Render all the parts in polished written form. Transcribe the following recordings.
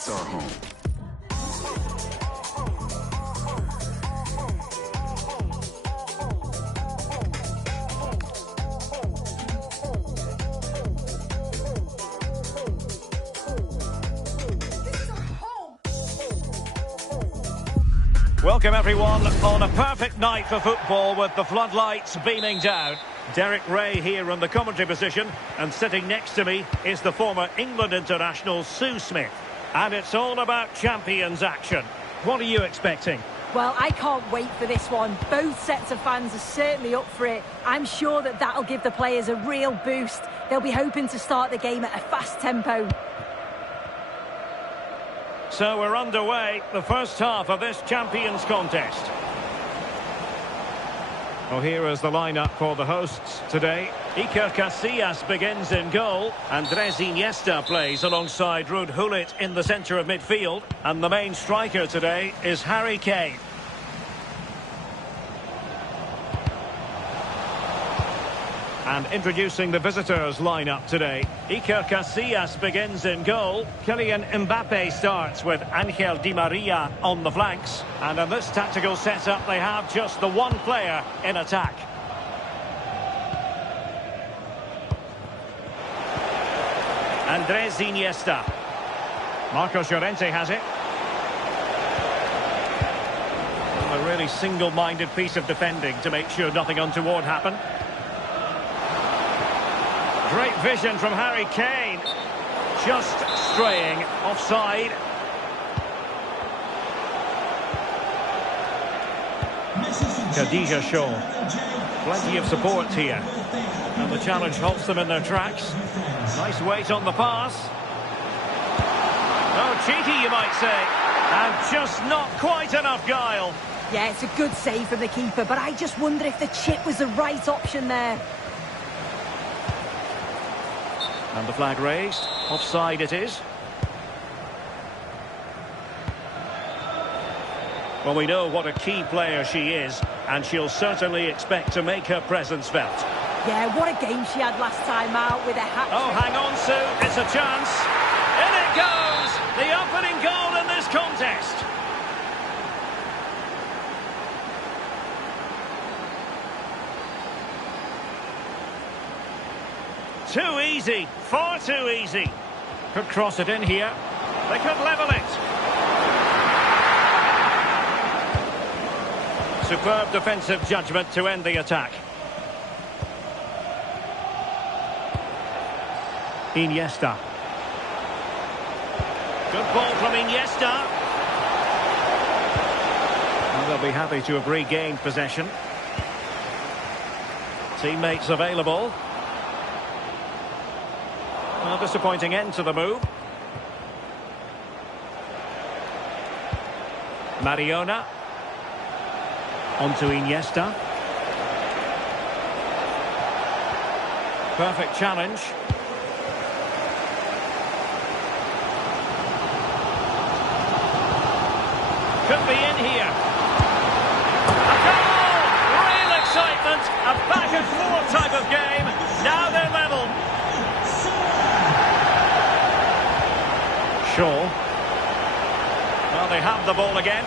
It's our home. Welcome everyone on a perfect night for football with the floodlights beaming down. Derek Ray here in the commentary position, and sitting next to me is the former England international Sue Smith. And it's all about champions action. What are you expecting? Well, I can't wait for this one. Both sets of fans are certainly up for it. I'm sure that'll give the players a real boost. They'll be hoping to start the game at a fast tempo. So we're underway, the first half of this Champions contest. Well, here is the lineup for the hosts today. Iker Casillas begins in goal. Andres Iniesta plays alongside Ruud Gullit in the centre of midfield. And the main striker today is Harry Kane. And introducing the visitors lineup today. Iker Casillas begins in goal. Kylian Mbappe starts with Angel Di Maria on the flanks. And in this tactical setup, they have just the one player in attack. Andres Iniesta. Marcos Llorente has it. A really single-minded piece of defending to make sure nothing untoward happened. Great vision from Harry Kane. Just straying offside. Khadija Shaw. Plenty of support here. And the challenge halts them in their tracks. Nice weight on the pass. Oh, cheeky you might say. And just not quite enough guile. Yeah, it's a good save from the keeper, but I just wonder if the chip was the right option there. And the flag raised. Offside it is. Well, we know what a key player she is, and she'll certainly expect to make her presence felt. Yeah, what a game she had last time out with a hat-trick. Oh, hang on, Sue. It's a chance. In it goes! The opening goal in this contest. Too easy, far too easy. Could cross it in here. They could level it. Superb defensive judgment to end the attack. Iniesta. Good ball from Iniesta. And they'll be happy to have regained possession. Teammates available. A disappointing end to the move. Mariona. On to Iniesta. Perfect challenge. Could be in here. A goal! Real excitement. A back and forth type of game. Now they're level. Shaw. Well, they have the ball again.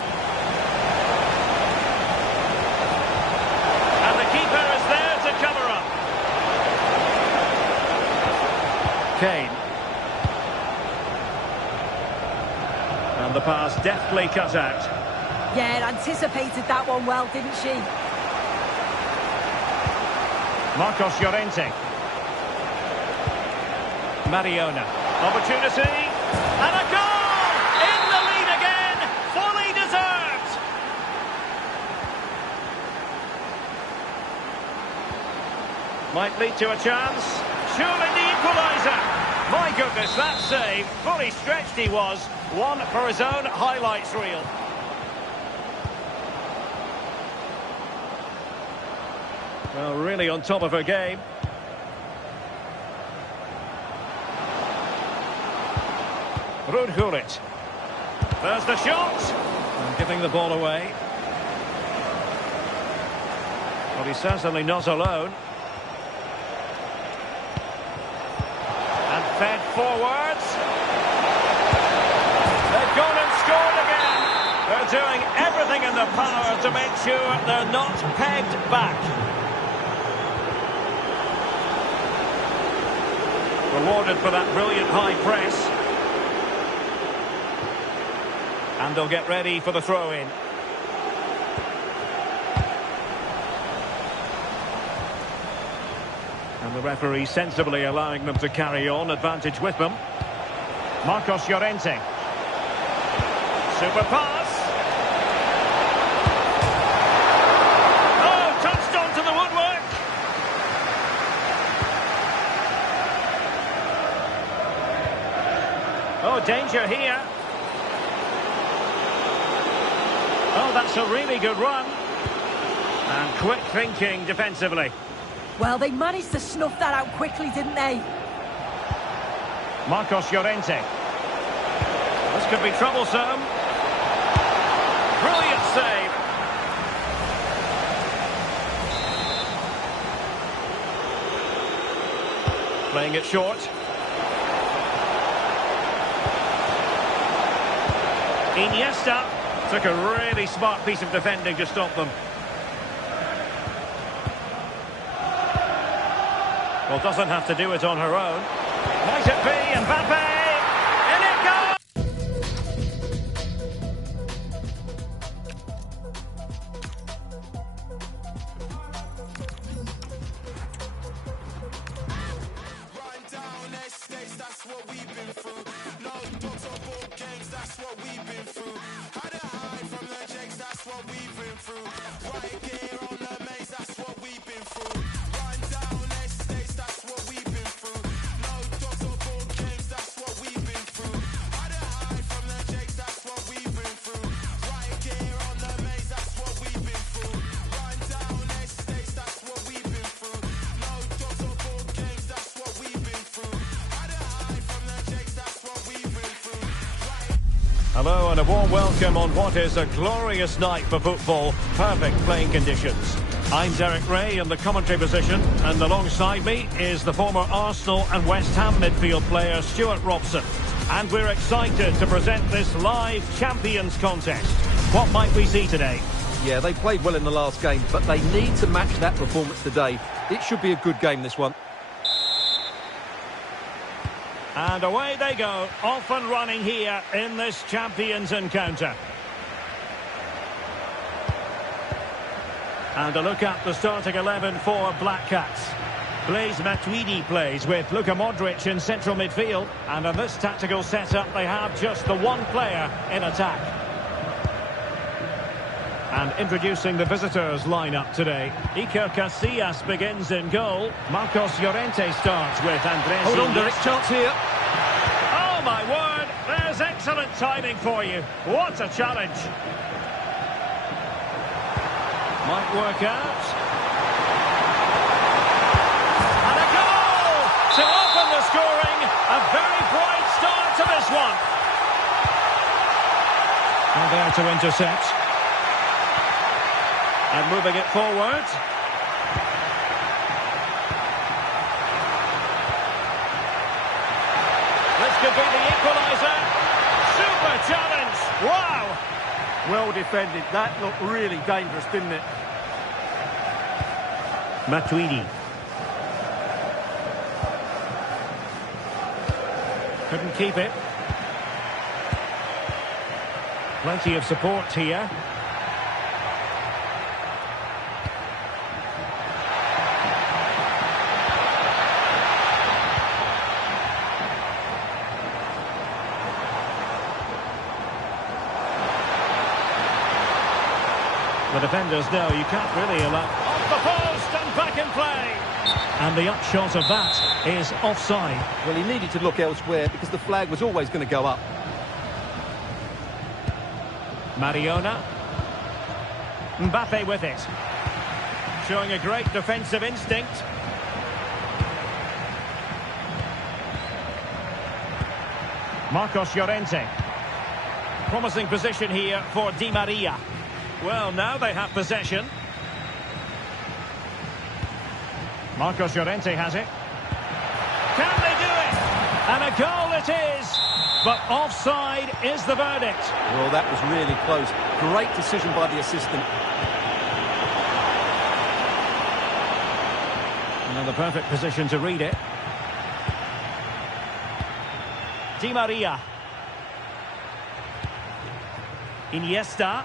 And the keeper is there to cover up. Kane. And the pass deftly cut out. Yeah, anticipated that one well, didn't she? Marcos Llorente. Mariona. Opportunity. And a goal! In the lead again! Fully deserved! Might lead to a chance. Surely the equaliser! My goodness, that save. Fully stretched he was. One for his own highlights reel. Well, really on top of her game. Ruud Gullit. There's the shot. And giving the ball away. Well, he's certainly not alone. And fed forwards. They're doing everything in their power to make sure they're not pegged back. Rewarded for that brilliant high press. And they'll get ready for the throw-in. And the referee sensibly allowing them to carry on, advantage with them. Marcos Llorente. Super pass. Oh, touched onto the woodwork. Oh, danger here. Oh, that's a really good run. And quick thinking defensively. Well, they managed to snuff that out quickly, didn't they? Marcos Llorente. This could be troublesome. Brilliant save. Playing it short. Iniesta took a really smart piece of defending to stop them. Well, doesn't have to do it on her own. Might it be Mbappe? In it goes! Run down estates, that's what we've been through. No dogs or board games, that's what we've been through. Had to hide from the jakes, that's what we've been through. Right here on the maze, that's what we've been through. Run down estates, that's what we've been through. No dogs or board games, that's what we've been through. Had to hide from the jakes, that's what we've been through. Right here on the maze, that's what we've been through. Run down estates, that's what we've been through. No dogs or board games, that's what we've been through. Had to hide from the jakes, that's what we've been through. Hello and a warm welcome on what is a glorious night for football. Perfect playing conditions. I'm Derek Ray in the commentary position, and alongside me is the former Arsenal and West Ham midfield player Stuart Robson. And we're excited to present this live Champions contest. What might we see today? Yeah, they played well in the last game, but they need to match that performance today. It should be a good game, this one. And away they go, off and running here in this Champions encounter. And a look at the starting 11 for Black Cats. Blaise Matuidi plays with Luka Modric in central midfield. And in this tactical setup, they have just the one player in attack. And introducing the visitors lineup today. Iker Casillas begins in goal. Marcos Llorente starts with Andres. Hold on, Derek, chance here. Oh my word, there's excellent timing for you. What a challenge. Might work out. And a goal to open the scoring. A very bright start to this one. And there to intercept. And moving it forward. This could be the equaliser. Super challenge. Wow. Well defended. That looked really dangerous, didn't it? Matuidi. Couldn't keep it. Plenty of support here. The defenders know you can't really allow... Off the post and back in play! And the upshot of that is offside. Well, he needed to look elsewhere because the flag was always going to go up. Mariona. Mbappe with it. Showing a great defensive instinct. Marcos Llorente. Promising position here for Di Maria. Well, now they have possession. Marcos Llorente has it. Can they do it? And a goal it is. but offside is the verdict. Well, that was really close. Great decision by the assistant. And the perfect position to read it. Di Maria. Iniesta.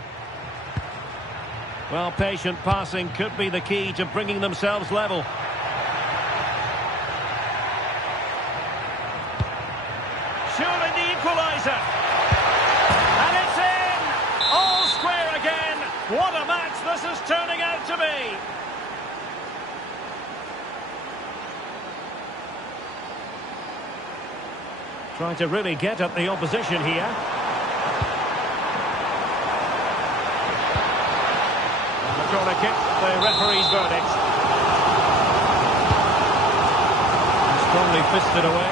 Well, patient passing could be the key to bringing themselves level. Surely the equaliser. And it's in! All square again. What a match this is turning out to be. Trying to really get at the opposition here. The corner kick, the referee's verdict. Strongly fisted away.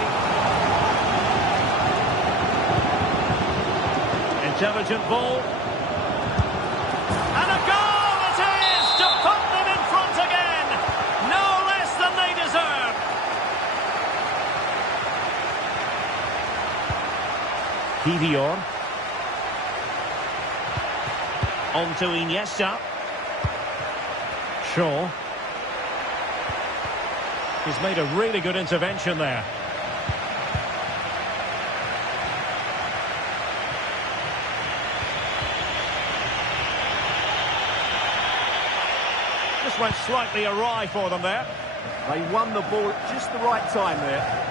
Intelligent ball. And a goal it is to put them in front again. No less than they deserve. Kivior. On to Iniesta. Shaw. He's made a really good intervention there. Just went slightly awry for them there. They won the ball at just the right time there.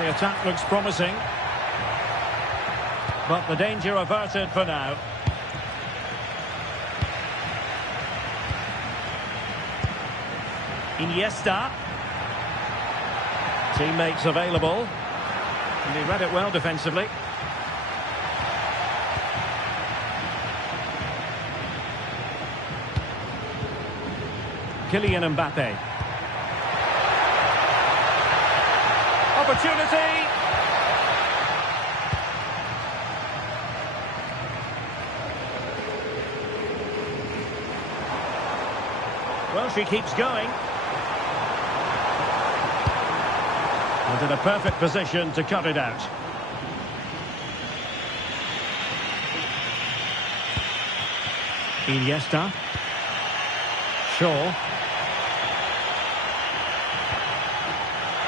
The attack looks promising, but the danger averted for now. Iniesta. Teammates available. And he read it well defensively. Kylian Mbappe. Opportunity. Well, she keeps going. And in a perfect position to cut it out. Iniesta. Shaw.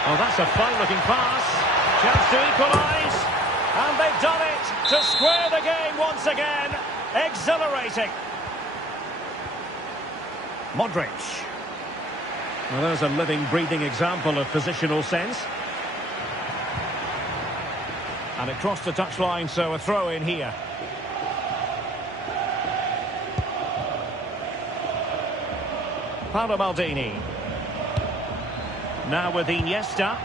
Oh, that's a fine-looking pass. Chance to equalise. And they've done it to square the game once again. Exhilarating. Modric. Well, there's a living, breathing example of positional sense. And it crossed the touchline, so a throw in here. Paolo Maldini. Now with Iniesta.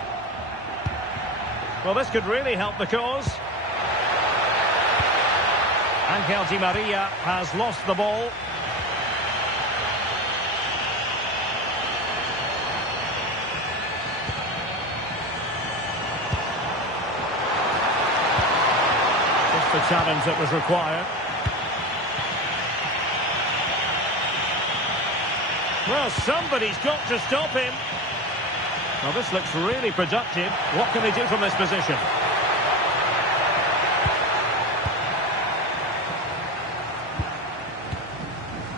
Well, this could really help the cause. Angel Di Maria has lost the ball. Just the challenge that was required. Well, somebody's got to stop him. Well, this looks really productive. What can they do from this position?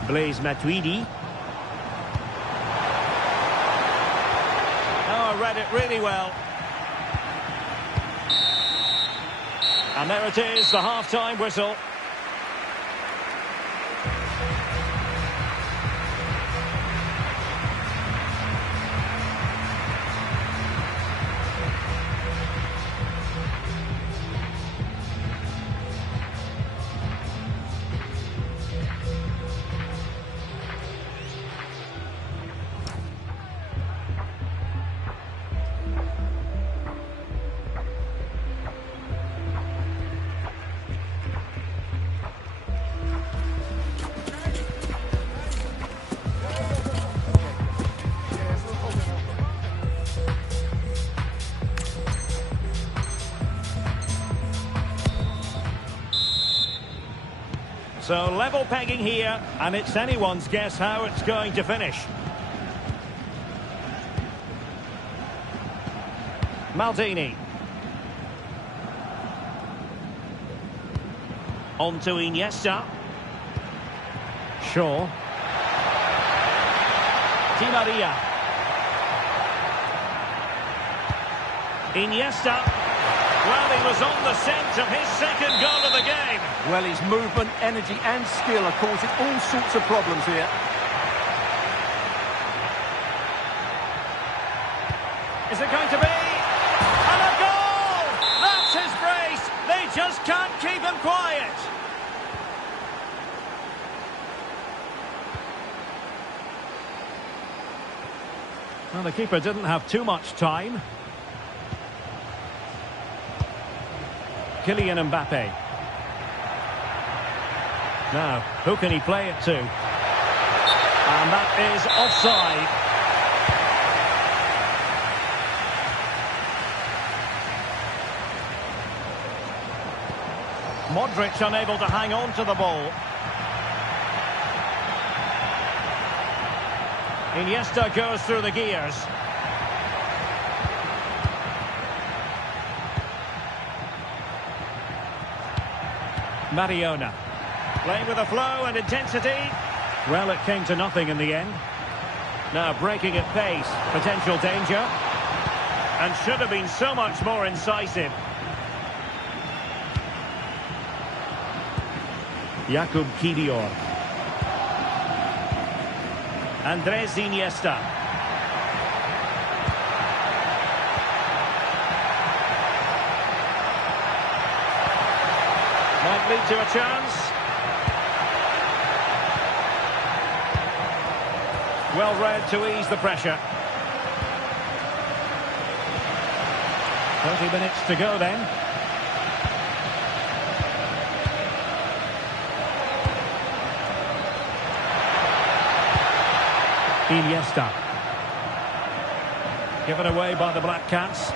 Blaise Matuidi. Oh, I read it really well. And there it is, the half-time whistle. So level pegging here, and it's anyone's guess how it's going to finish. Maldini. On to Iniesta. Shaw. Di Maria. Iniesta. Well, he was on the scent of his second goal of the game. Well, his movement, energy and skill are causing all sorts of problems here. Is it going to be? And a goal! That's his brace! They just can't keep him quiet. Well, the keeper didn't have too much time. Kylian Mbappe. Now, who can he play it to? And that is offside. Modric unable to hang on to the ball. Iniesta goes through the gears. Mariona. Playing with a flow and intensity. Well, it came to nothing in the end. Now breaking at pace. Potential danger. And should have been so much more incisive. Jakub Kiwior. Andres Iniesta. Might lead to a chance. Well read to ease the pressure. 30 minutes to go then. Iniesta. Given away by the Black Cats.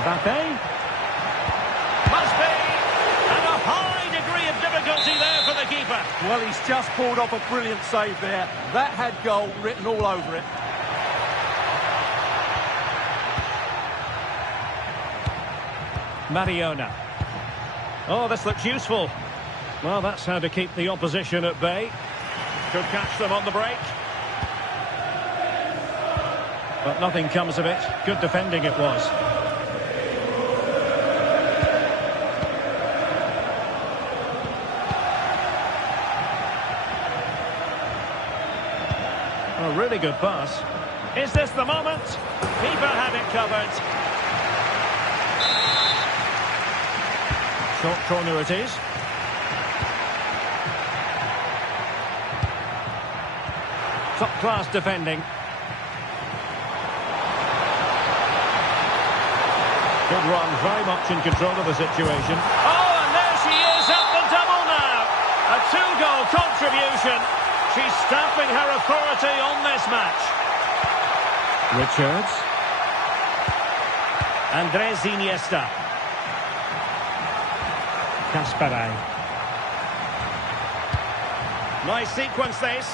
Mbappe. Must be! And a high degree of difficulty there for the keeper. Well, he's just pulled off a brilliant save there. That had goal written all over it. Mariona. Oh, this looks useful. Well, that's how to keep the opposition at bay. Could catch them on the break. But nothing comes of it. Good defending it was. A really good pass. Is this the moment? Keeper had it covered. Short corner it is. Top class defending. Good run, very much in control of the situation. Oh, and there she is at the double now. A 2-goal contribution. She's stamping her authority on this match. Richards. Andres Iniesta. Kasparay. Nice sequence this.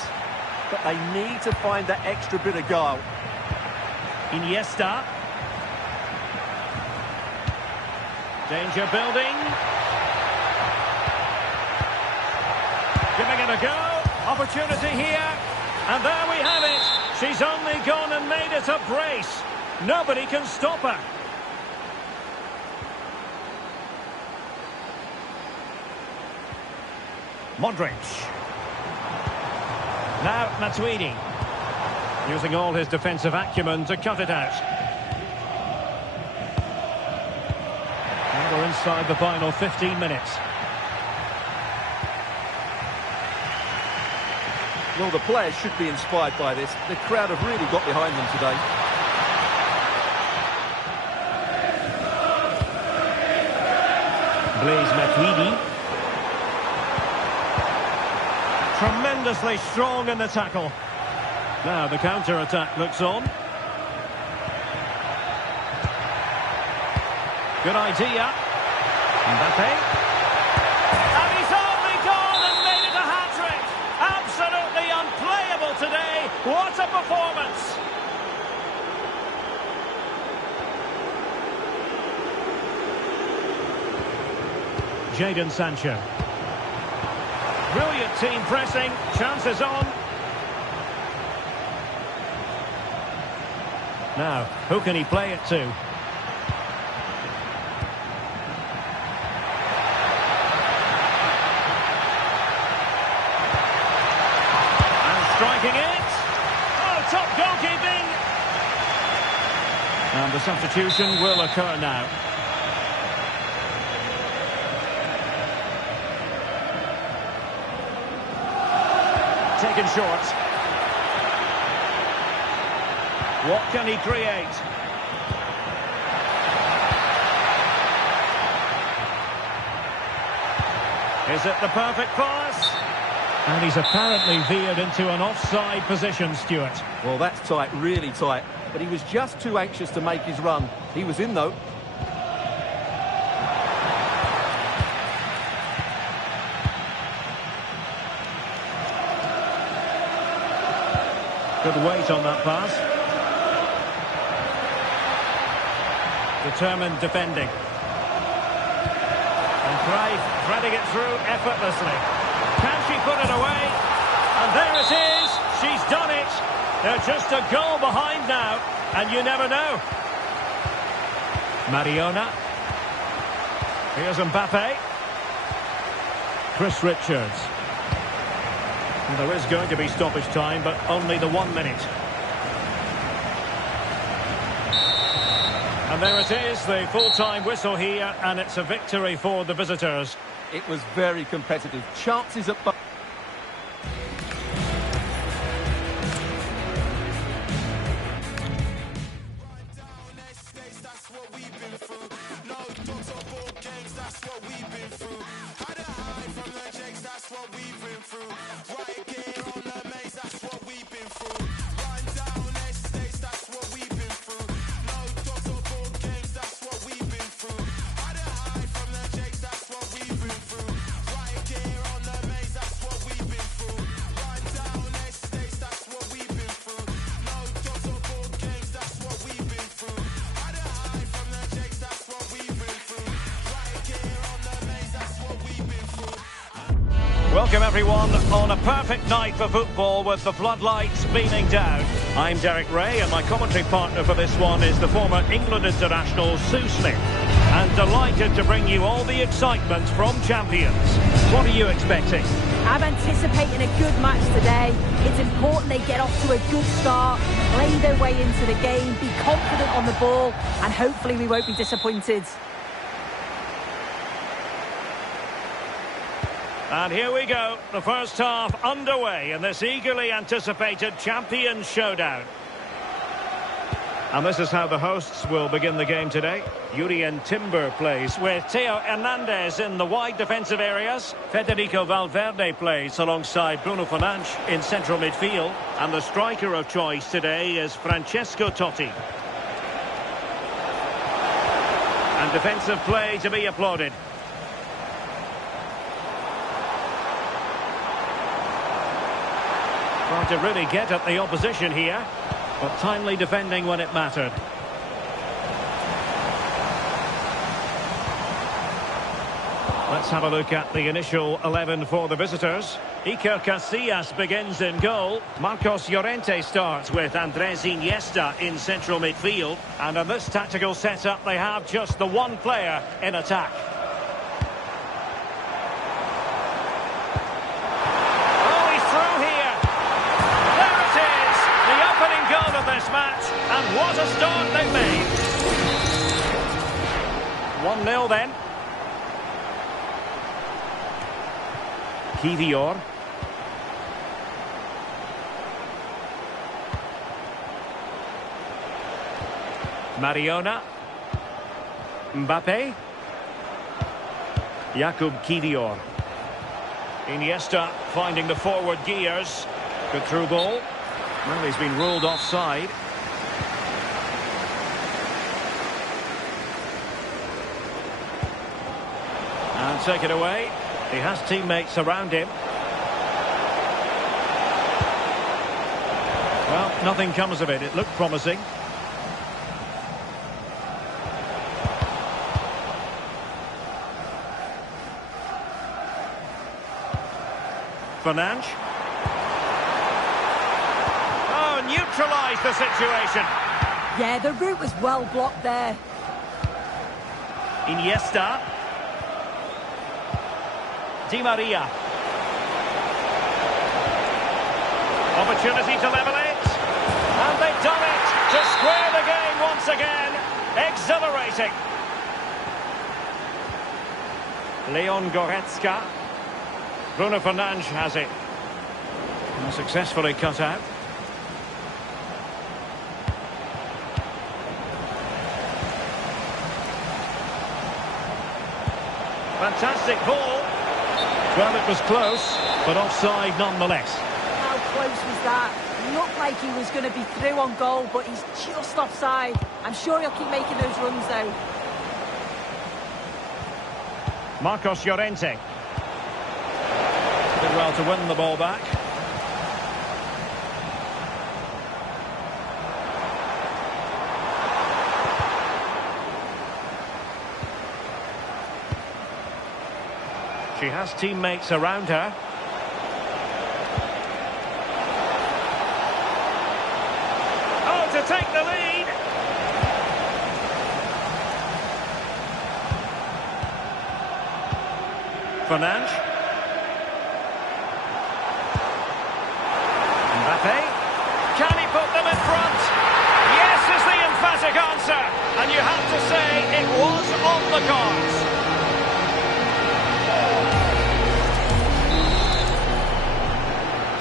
But they need to find that extra bit of guile. Iniesta. Danger building. Giving it a go. Opportunity here. And there we have it. She's only gone and made it a brace. Nobody can stop her. Modric. Now Matuidi. Using all his defensive acumen to cut it out. We're inside the final 15 minutes. Well, the players should be inspired by this. The crowd have really got behind them today. Blaise Matuidi. Tremendously strong in the tackle. Now the counter-attack looks on. Good idea. Mbappe. And he's only gone Jadon Sancho. Brilliant team pressing. Chances on. Now, who can he play it to? And striking it. Oh, top goalkeeping. And the substitution will occur now. Taken short. What can he create? Is it the perfect pass? And he's apparently veered into an offside position, Stuart. Well, that's tight, really tight. But he was just too anxious to make his run. He was in, though. Good weight on that pass. Determined defending. And Cruyff threading it through effortlessly. Can she put it away? And there it is. She's done it. They're just a goal behind now. And you never know. Mariona. Here's Mbappe. Chris Richards. Well, there is going to be stoppage time, but only the 1 minute. And there it is, the full-time whistle here, and it's a victory for the visitors. It was very competitive. Chances at both. Welcome everyone on a perfect night for football with the floodlights beaming down. I'm Derek Ray and my commentary partner for this one is the former England international Sue Smith. And delighted to bring you all the excitement from champions. What are you expecting? I'm anticipating a good match today. It's important they get off to a good start, play their way into the game, be confident on the ball, and hopefully we won't be disappointed. And here we go, the first half underway in this eagerly anticipated Champions Showdown. And this is how the hosts will begin the game today. Jurrien Timber plays with Theo Hernandez in the wide defensive areas. Federico Valverde plays alongside Bruno Fernandes in central midfield. And the striker of choice today is Francesco Totti. And defensive play to be applauded. Trying to really get at the opposition here, but timely defending when it mattered. Let's have a look at the initial 11 for the visitors. Iker Casillas begins in goal. Marcos Llorente starts with Andres Iniesta in central midfield. And in this tactical setup, they have just the one player in attack. This match, and what a start they've made. 1-0 then. Kivior. Mariona. Mbappe. Jakub Kivior. Iniesta finding the forward gears. Good through ball. Well, he's been ruled offside. And take it away. He has teammates around him. Well, nothing comes of it. It looked promising. Fernandes. Oh, neutralised the situation. Yeah, the route was well blocked there. Iniesta. Di Maria. Opportunity to level it. And they've done it to square the game once again. Exhilarating. Leon Goretzka. Bruno Fernandes has it. And successfully cut out. Fantastic ball. Well, it was close, but offside nonetheless. How close was that? Looked like he was going to be through on goal, but he's just offside. I'm sure he'll keep making those runs, though. Marcos Llorente. Did well to win the ball back. She has teammates around her. Oh, to take the lead. Fernandes. Mbappe. Can he put them in front? Yes is the emphatic answer. And you have to say it was on the cards.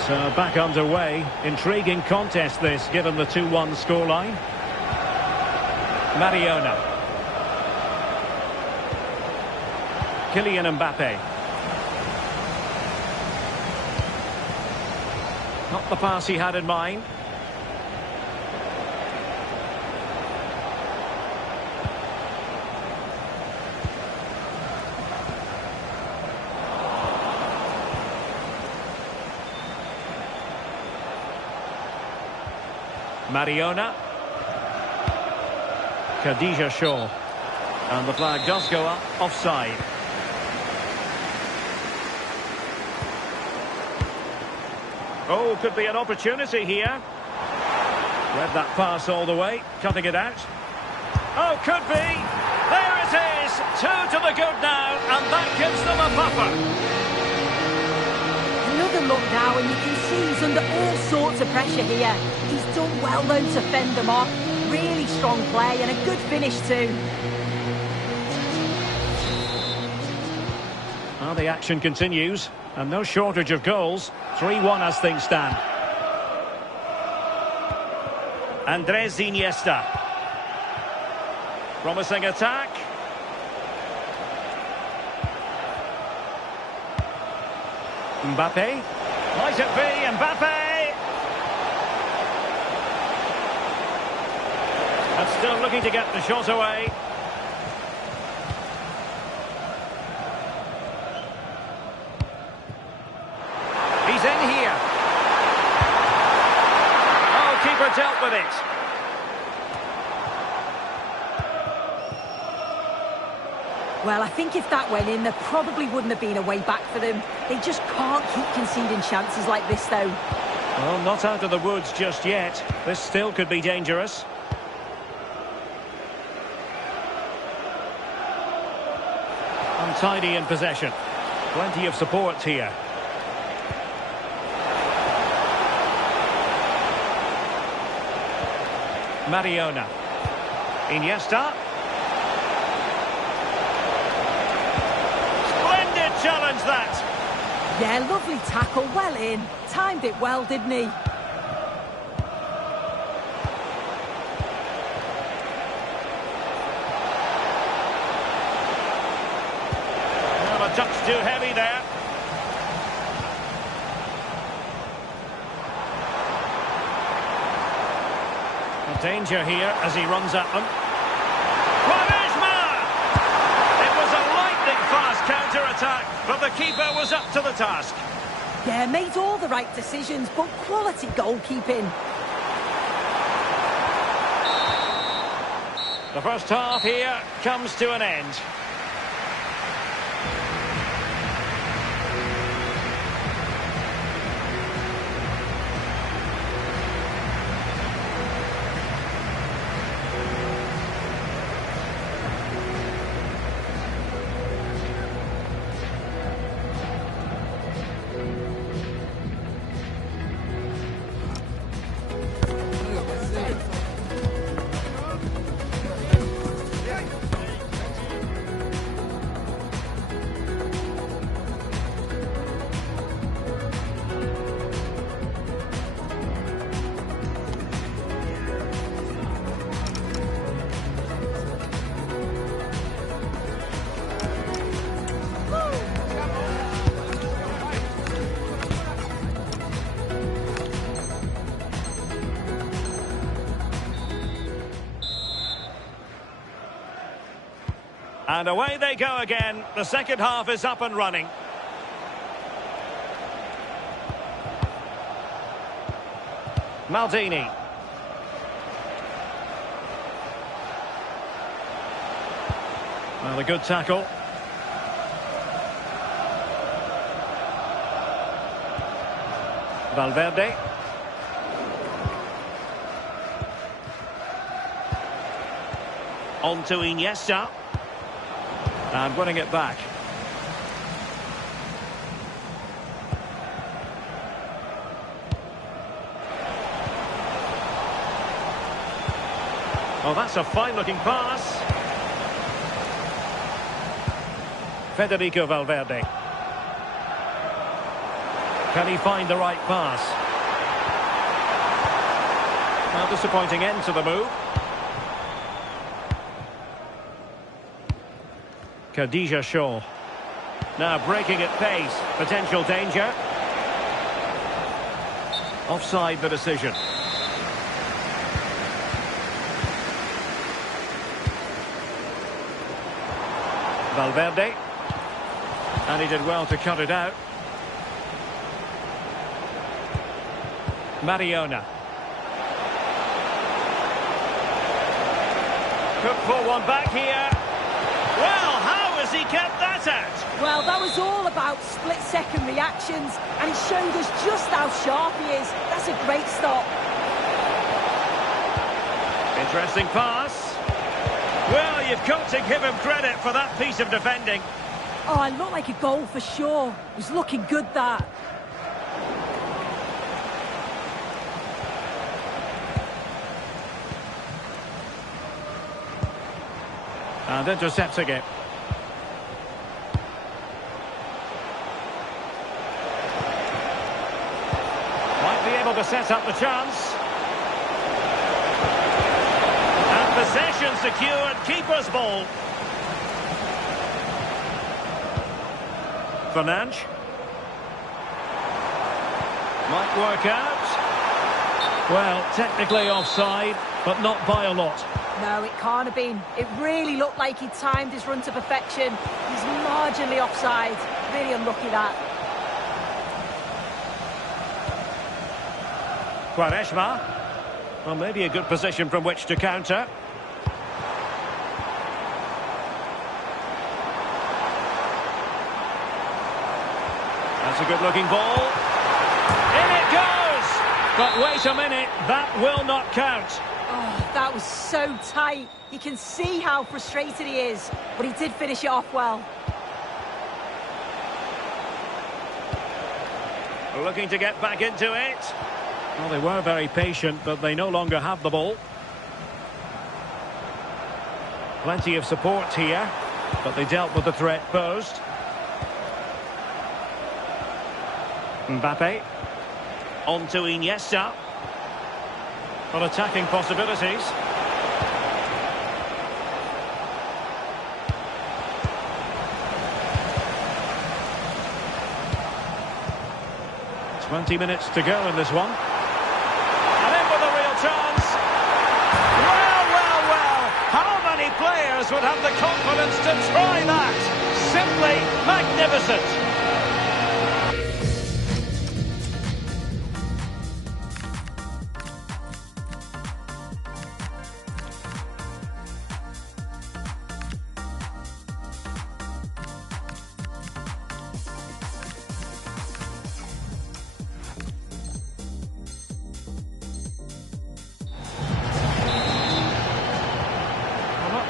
So back underway. Intriguing contest this, given the 2-1 scoreline. Mariona. Kylian Mbappe. Not the pass he had in mind. Mariona. Khadija Shaw. And the flag does go up, offside. Oh, could be an opportunity here. Read that pass all the way, cutting it out. Oh, could be. There it is. 2 to the good now, and that gives them a buffer. Another look now, and you can see he's under all sorts of pressure here. He's done well, though, to fend them off. Really strong play and a good finish, too. Well, the action continues, and no shortage of goals. 3-1 as things stand. Andres Iniesta. Promising attack. Mbappe. Might it be Mbappe? And still looking to get the shot away. He's in here. Oh, keeper dealt with it. Well, I think if that went in, there probably wouldn't have been a way back for them. They just can't keep conceding chances like this, though. Well, not out of the woods just yet. This still could be dangerous. Untidy in possession. Plenty of support here. Mariona. Iniesta. Splendid challenge that. Yeah, lovely tackle, well in. Timed it well, didn't he? Well, a touch too heavy there. Danger here as he runs at them. Quaresma! It was a lightning-fast counter-attack, but the keeper was up to the task. Yeah, made all the right decisions, but quality goalkeeping. The first half here comes to an end. And away they go again. The second half is up and running. Maldini. Well, a good tackle. Valverde. On to Iniesta. And winning it back. Oh, that's a fine-looking pass. Federico Valverde. Can he find the right pass? Well, disappointing end to the move. Khadija Shaw. Now breaking at pace. Potential danger. Offside the decision. Valverde. And he did well to cut it out. Mariona. Could pull one back here. Well, how has he kept that out? Well, that was all about split-second reactions, and he showed us just how sharp he is. That's a great stop. Interesting pass. Well, you've got to give him credit for that piece of defending. Oh, it looked like a goal for sure. It was looking good, that. And intercepting it. Might be able to set up the chance. And possession secured, keeper's ball. Fernandes. Might work out. Well, technically offside, but not by a lot. No, it can't have been. It really looked like he timed his run to perfection. He's marginally offside. Really unlucky, that. Quaresma. Well, maybe a good position from which to counter. That's a good-looking ball. In it goes! But wait a minute, that will not count. Oh, that was so tight. You can see how frustrated he is, but he did finish it off well. Looking to get back into it. Well, they were very patient, but they no longer have the ball. Plenty of support here, but they dealt with the threat posed. Mbappe. On to Iniesta. On attacking possibilities. "20 minutes to go in this one. And in with a real chance. Well, well, well. How many players would have the confidence to try that? Simply magnificent.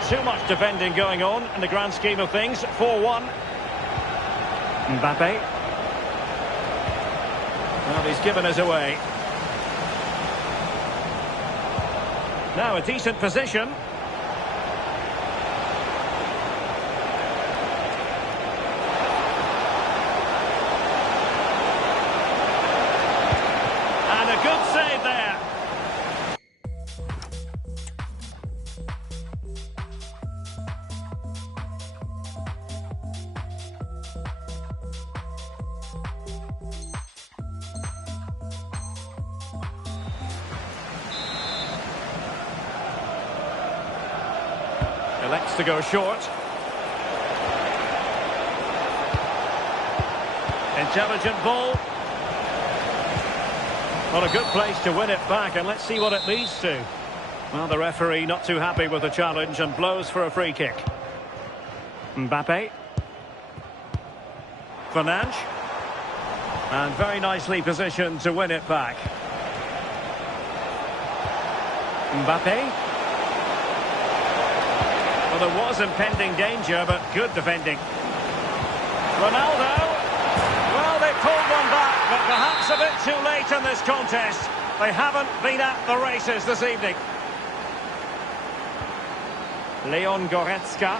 Too much defending going on in the grand scheme of things. 4-1. Mbappe. Well, he's given us away. Now a decent position. And a good save there. Elects to go short. Intelligent ball. What a good place to win it back, and let's see what it leads to. Well, the referee not too happy with the challenge and blows for a free kick. Mbappe. Fernandes. And very nicely positioned to win it back. Mbappe. Well, there was impending danger, but good defending. Ronaldo. Well, they pulled one back, but perhaps a bit too late in this contest. They haven't been at the races this evening. Leon Goretzka.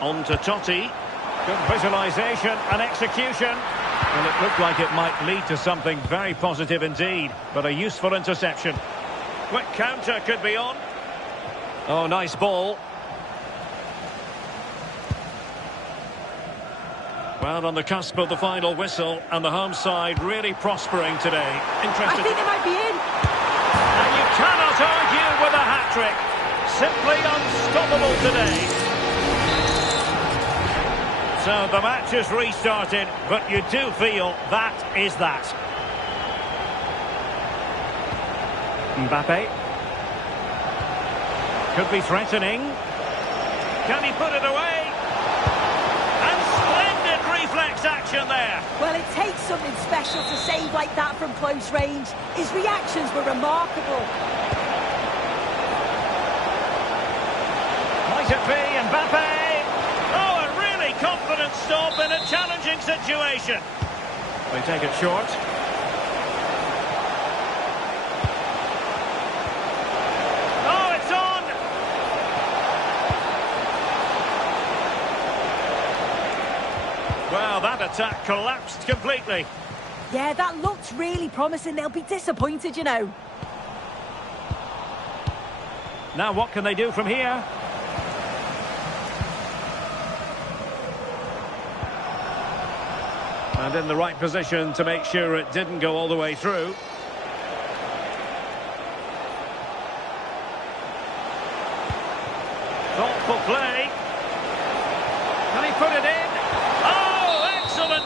On to Totti. Good visualisation and execution. Well, it looked like it might lead to something very positive indeed, but a useful interception. Quick counter could be on. Oh, nice ball. Well, on the cusp of the final whistle, and the home side really prospering today. Interested. I think they might be in. And you cannot argue with a hat-trick. Simply unstoppable today. So the match is restarted, but you do feel that is that. Mbappe. Could be threatening. Can he put it away? Reflex action there. Well, it takes something special to save like that from close range. His reactions were remarkable. Might it be Mbappe? Oh, a really confident stop in a challenging situation. They take it short. Oh, it's on! Well, that attack collapsed completely. Yeah, that looked really promising. They'll be disappointed, you know. Now what can they do from here? And in the right position to make sure it didn't go all the way through. Thoughtful play. Can he put it in?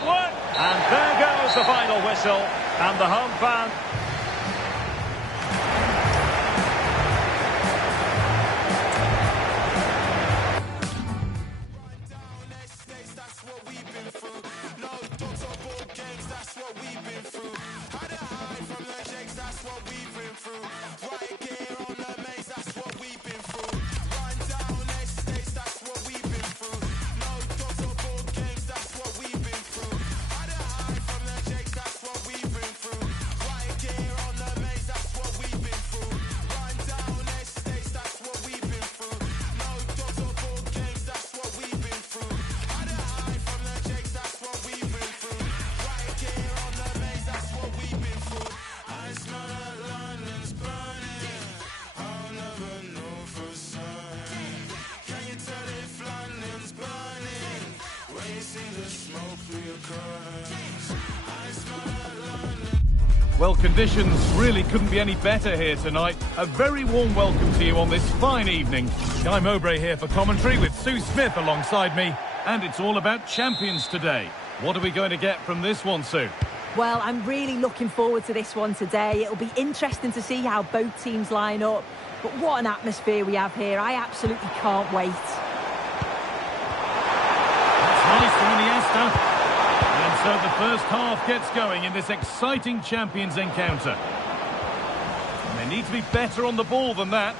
Work. And there goes the final whistle, and the home fan. That's what we've been through. No dogs or board games, that's what we've been through. Had to hide from the jakes, that's what we've been through. Right gear on the maze, that's what we've been through. Run down estates, that's what we've been through. No dogs or board games, that's what we've been through. Had to hide from the jakes, that's what we've been through. Right gear on the maze, that's what we've been through. Run down estates, that's what we've been through. No dogs or board games, that's what we've been through. Had to hide from the jakes, that's what we've been through. Right gear on the maze, that's what we've been through. I smell that London's burning. I'll never know for certain. Can you tell if London's burning when you see the smoke through your curtains? I smell that London. Well, conditions really couldn't be any better here tonight. A very warm welcome to you on this fine evening. Guy Mowbray here for commentary with Sue Smith alongside me. And it's all about champions today. What are we going to get from this one, Sue? Well, I'm really looking forward to this one today. It'll be interesting to see how both teams line up. But what an atmosphere we have here. I absolutely can't wait. That's nice from Iniesta. And so the first half gets going in this exciting champions encounter. And they need to be better on the ball than that.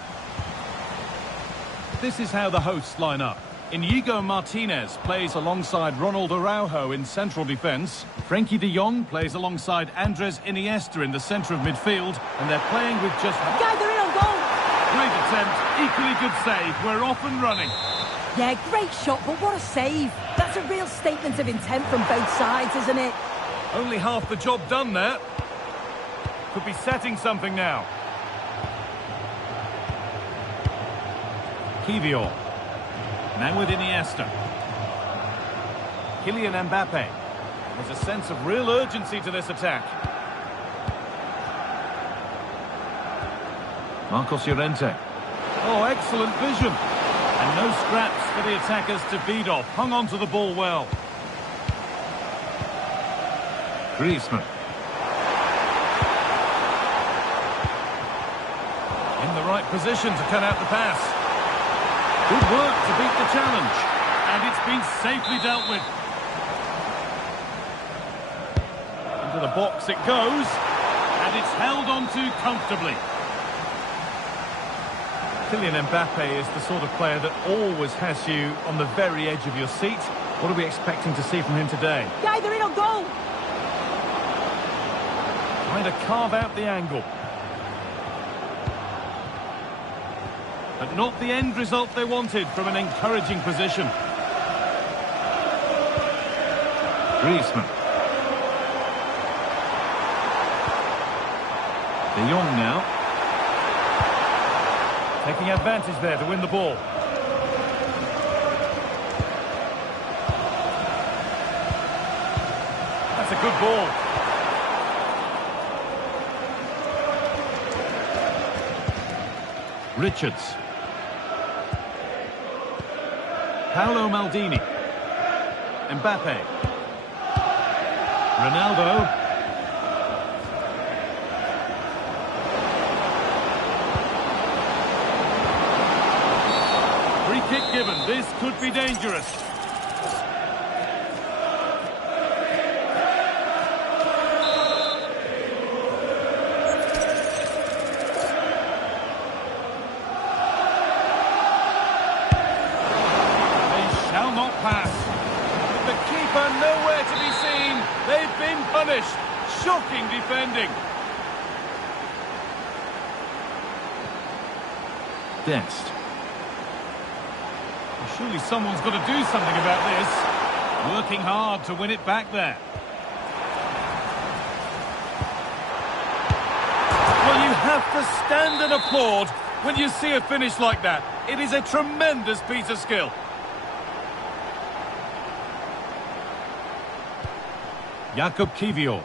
This is how the hosts line up. Inigo Martinez plays alongside Ronald Araujo in central defence. Frenkie de Jong plays alongside Andres Iniesta in the centre of midfield. And they're playing with just... Guy, they're in on goal! Great attempt, equally good save. We're off and running. Yeah, great shot, but what a save. That's a real statement of intent from both sides, isn't it? Only half the job done there. Could be setting something now. Kivior. Now with Iniesta. Kylian Mbappe. There's a sense of real urgency to this attack. Marcos Llorente. Oh, excellent vision. And No scraps for the attackers to feed off. Hung on to the ball well. Griezmann. In the right position to cut out the pass. Good work to beat the challenge. And it's been safely dealt with. Into the box it goes. And it's held onto comfortably. Kylian Mbappe is the sort of player that always has you on the very edge of your seat. What are we expecting to see from him today? Guy, they're in on goal! Trying to carve out the angle. But not the end result they wanted from an encouraging position. Griezmann. De Jong now. Taking advantage there to win the ball. That's a good ball. Richards. Paolo Maldini. Mbappe. Ronaldo. Free kick given. This could be dangerous. The keeper nowhere to be seen. They've been punished. Shocking defending. Dest. Surely someone's got to do something about this. Working hard to win it back there. Well, you have to stand and applaud when you see a finish like that. It is a tremendous piece of skill. Jakub Kiwior.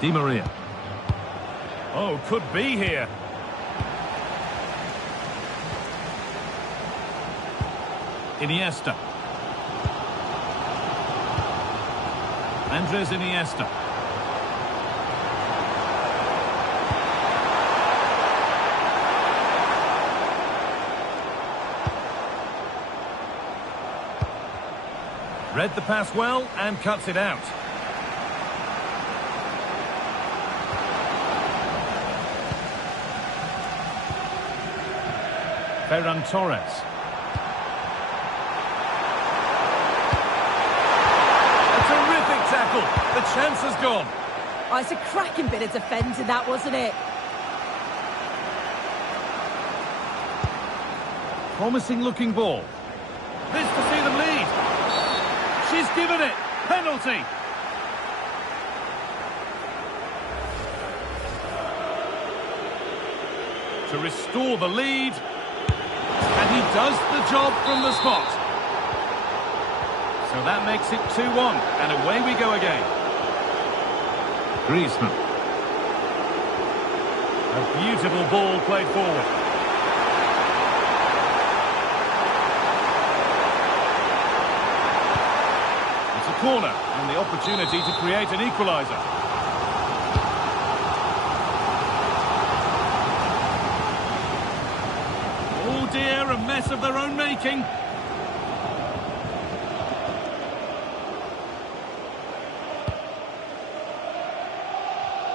Di Maria. Oh, could be here. Iniesta. Andres Iniesta. Read the pass well and cuts it out. Ferran Torres. Tackle. The chance has gone. Oh, it's a cracking bit of defending, that, wasn't it? Promising looking ball. This to see them lead. She's given it. Penalty. To restore the lead. And he does the job from the spot. So that makes it 2-1, and away we go again. Griezmann. A beautiful ball played forward. It's a corner, and the opportunity to create an equaliser. Oh dear, a mess of their own making.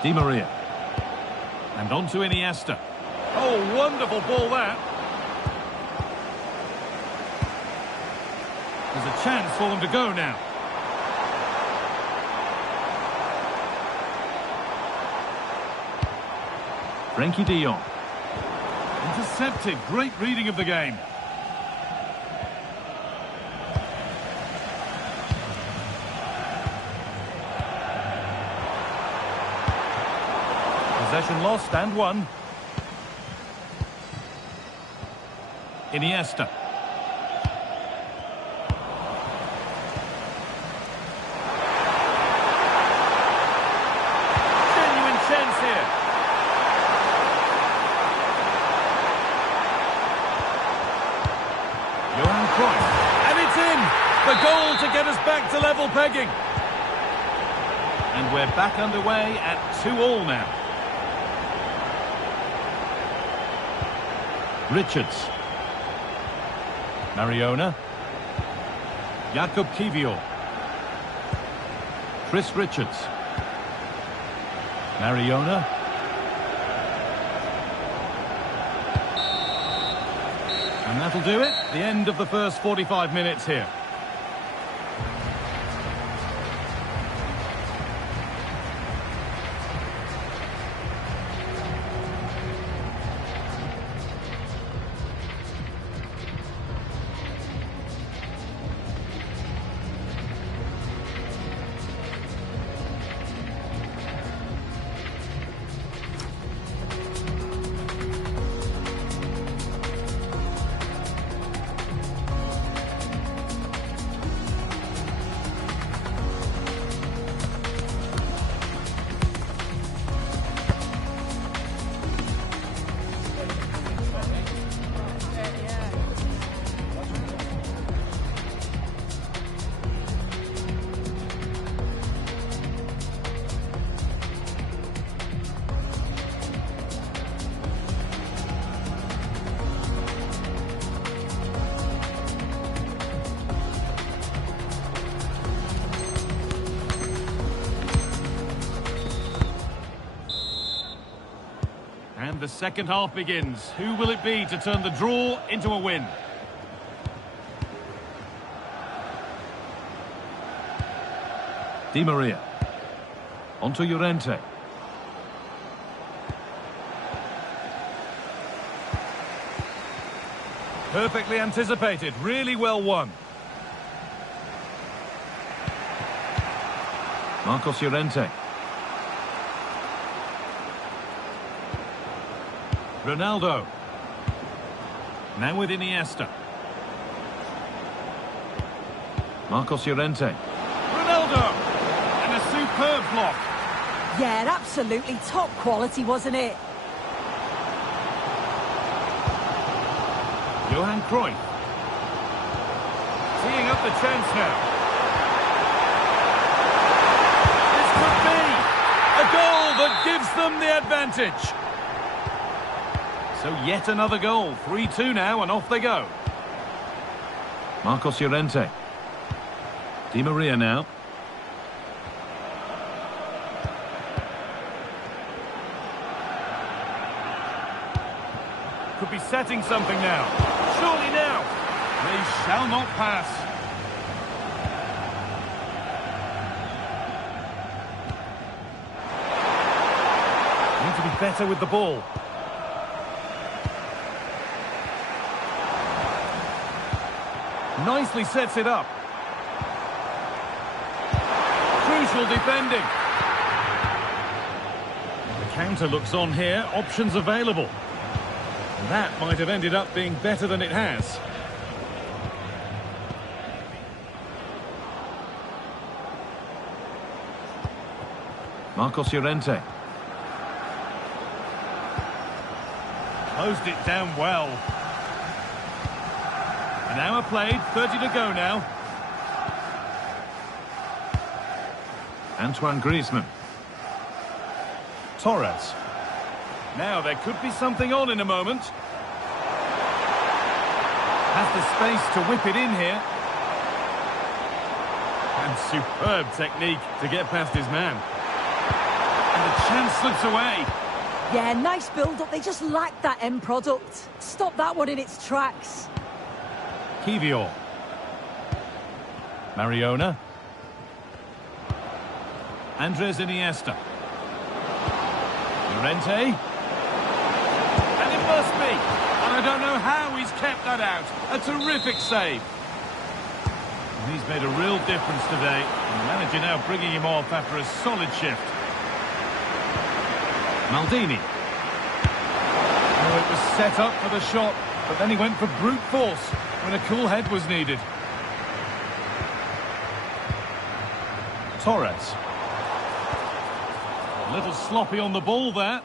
Di Maria. And on to Iniesta. Oh, wonderful ball that. There's a chance for them to go now. Frenkie de Jong. Intercepted. Great reading of the game. Possession lost and won. Iniesta. Genuine chance here. Johan Cruyff. And it's in! The goal to get us back to level pegging. And we're back underway at 2-2 now. Richards. Mariona. Jakub Kivior. Chris Richards. Mariona. And that'll do it. The end of the first 45 minutes here. And the second half begins. Who will it be to turn the draw into a win? Di Maria. Onto Llorente. Perfectly anticipated. Really well won. Marcos Llorente. Ronaldo. Now with Iniesta. Marcos Llorente. Ronaldo! And a superb block. Yeah, absolutely top quality, wasn't it? Johan Cruyff. Teeing up the chance now. This could be a goal that gives them the advantage. So yet another goal. 3-2 now, and off they go. Marcos Llorente. Di Maria now. Could be setting something now. Surely now. They shall not pass. Need to be better with the ball. Nicely sets it up. Crucial defending. The counter looks on here. Options available. And that might have ended up being better than it has. Marcos Llorente. Closed it down well. An hour played, 30 to go now. Antoine Griezmann. Torres. Now there could be something on in a moment. Has the space to whip it in here. And superb technique to get past his man. And the chance slips away. Yeah, nice build-up. They just lack that end product. Stop that one in its tracks. Kivior. Mariona. Andres Iniesta. Llorente. And it must be. And I don't know how he's kept that out. A terrific save. And he's made a real difference today. And the manager now bringing him off after a solid shift. Maldini. Oh, it was set up for the shot. but then he went for brute force when a cool head was needed. Torres. A little sloppy on the ball there.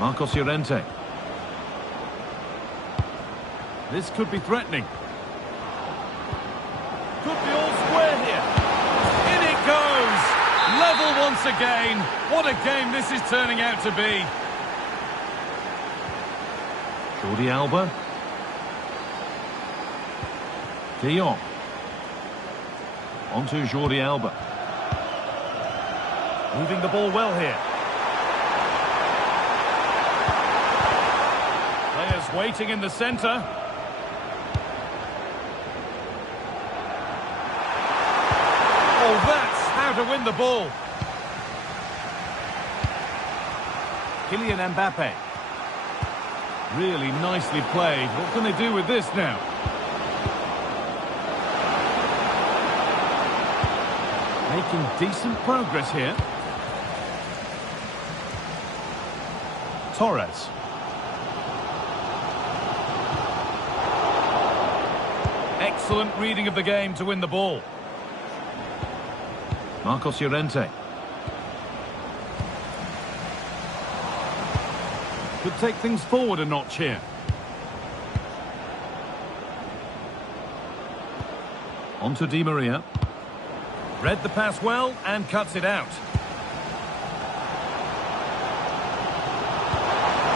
Marcos Llorente. This could be threatening. Could be all square here. In it goes! Level once again. What a game this is turning out to be. Jordi Alba. De Jong. On to Jordi Alba. Moving the ball well here. Players waiting in the centre. Oh, that's how to win the ball. Kylian Mbappe. Really nicely played. What can they do with this now? Making decent progress here. Torres. Excellent reading of the game to win the ball. Marcos Llorente. Could take things forward a notch here. On to Di Maria. Read the pass well and cuts it out.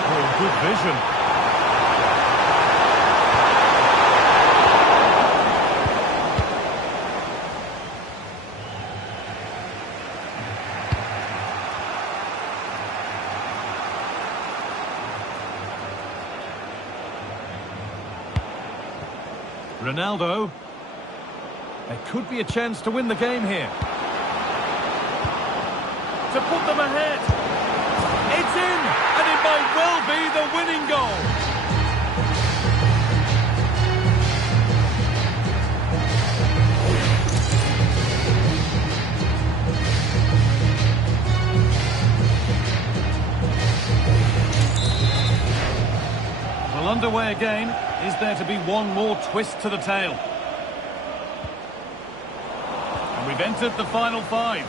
Oh, good vision. Ronaldo. There could be a chance to win the game here. To put them ahead. It's in, and it might well be the winning goal. Well, underway again. Is there to be one more twist to the tale? And we've entered the final five.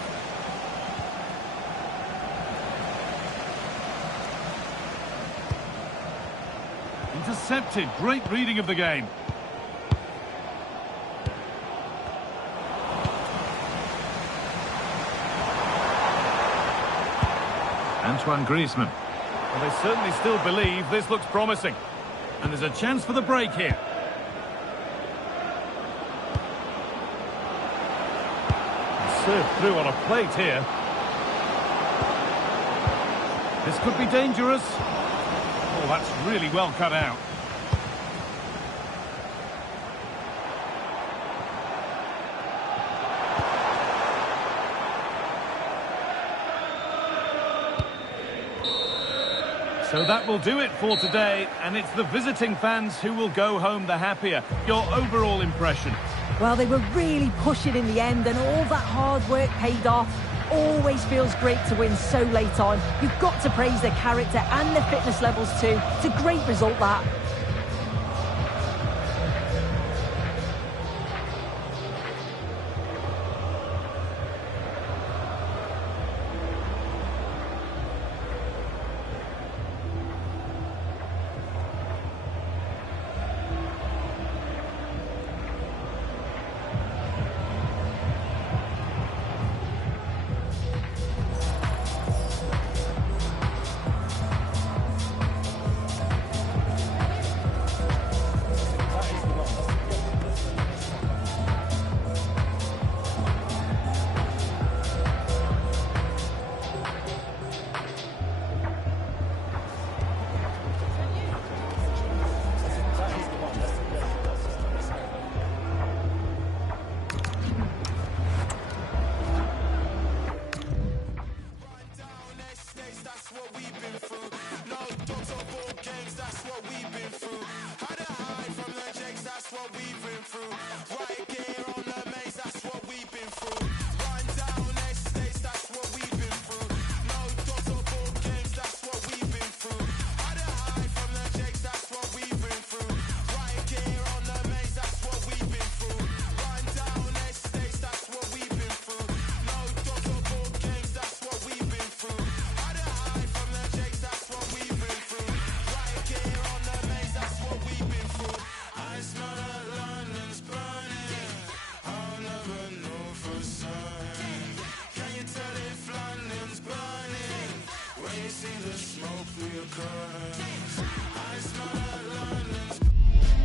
Intercepted. Great reading of the game. Antoine Griezmann. Well, they certainly still believe this looks promising. And there's a chance for the break here. Served through on a plate here. This could be dangerous. Oh, that's really well cut out. So that will do it for today, and it's the visiting fans who will go home the happier. Your overall impression? Well, they were really pushing in the end, and all that hard work paid off. Always feels great to win so late on. You've got to praise their character and their fitness levels too. It's a great result, that. through. Right here on the maze, that's what we've been through. Run down estates, that's what we've been through. No dots or board games, that's what we've been through. Had to hide from the jakes, that's what we've been through. Right here on the maze, that's what we've been through. Run down estates, that's what we've been through. No dots or board games, that's what we've been through. Had to hide from the jakes, that's what we've been through. Right here on the maze, that's what we've been through. I smell that London's burning. I'll never know for certain. Can you tell if London's burning when you see the smoke through your curtains? I smell that London's.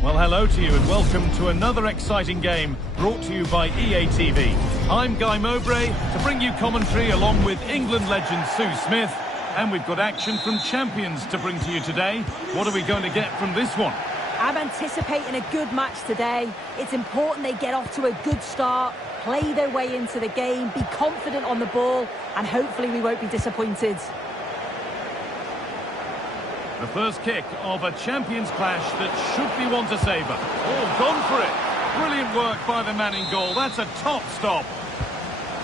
Well, hello to you and welcome to another exciting game brought to you by EA TV. I'm Guy Mowbray to bring you commentary along with England legend Sue Smith. And we've got action from champions to bring to you today. What are we going to get from this one? I'm anticipating a good match today. It's important they get off to a good start, play their way into the game, be confident on the ball, and hopefully we won't be disappointed. The first kick of a champions clash that should be one to savour. Oh, gone for it. Brilliant work by the man in goal. That's a top stop.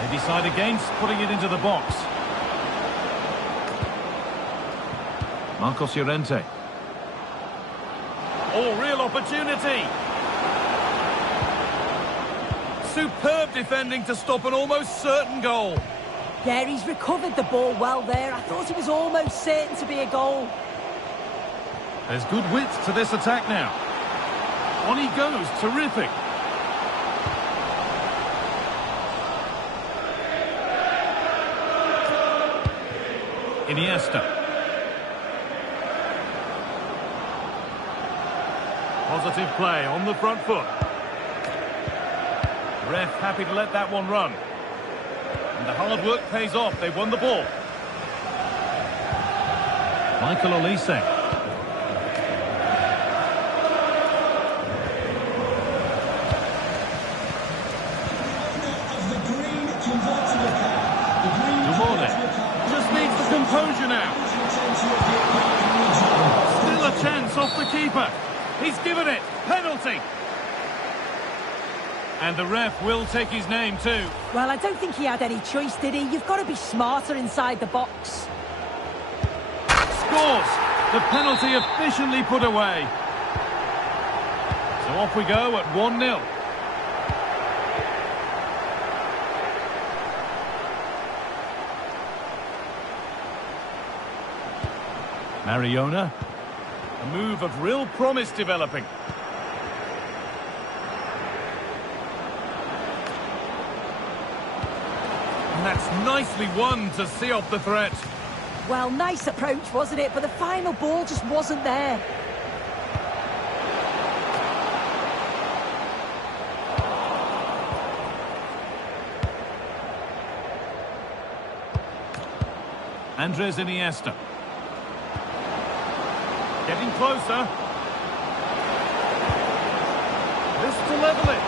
They decide against putting it into the box. Marcos Llorente. Oh, real opportunity. Superb defending to stop an almost certain goal. Yeah, he's recovered the ball well there. I thought it was almost certain to be a goal. There's good width to this attack now. On he goes, terrific. Iniesta. Positive play on the front foot. Ref happy to let that one run. And the hard work pays off. They won the ball. Michael Olise. Just needs the composure now. Still a chance off the keeper. He's given it. Penalty. And the ref will take his name too. Well, I don't think he had any choice, did he? You've got to be smarter inside the box. Scores. The penalty efficiently put away. So off we go at 1-0. Mariona. A move of real promise developing. And that's nicely won to see off the threat. Well, nice approach, wasn't it? But the final ball just wasn't there. Andres Iniesta. Getting closer. This to level it.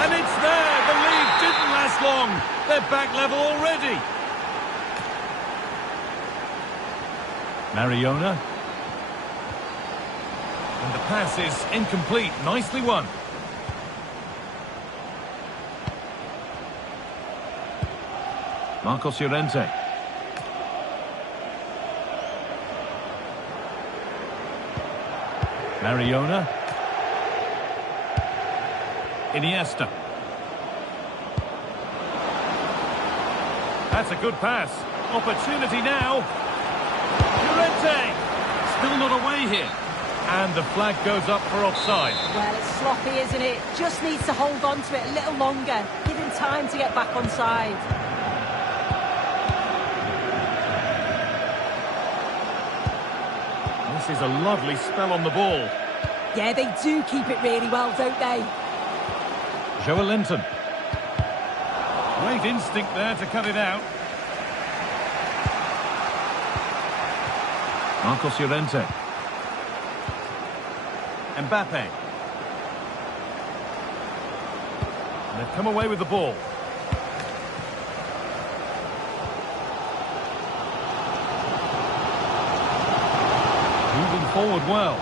And it's there. The lead didn't last long. They're back level already. Mariona. And the pass is incomplete. Nicely won. Marcos Llorente. Mariona. Iniesta. That's a good pass. Opportunity now. Llorente. Still not away here. And the flag goes up for offside. Well, it's sloppy, isn't it? Just needs to hold on to it a little longer. Give him time to get back on side. This is a lovely spell on the ball. Yeah, they do keep it really well, don't they? Joelinton. Great instinct there to cut it out. Marcos Llorente. Mbappe. And they've come away with the ball. Moving forward well.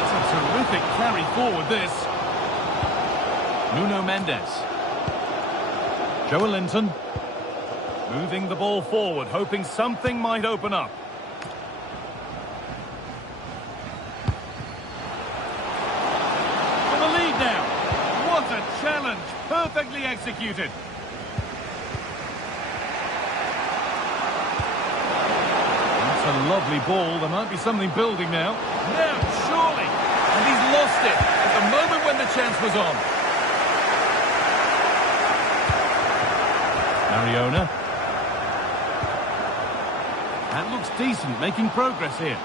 It's a terrific carry forward, this. Nuno Mendes. Joelinton. Moving the ball forward, hoping something might open up. For the lead now. What a challenge. Perfectly executed. That's a lovely ball. There might be something building now. Now, surely. And he's lost it at the moment when the chance was on. Mariona. That looks decent, making progress here.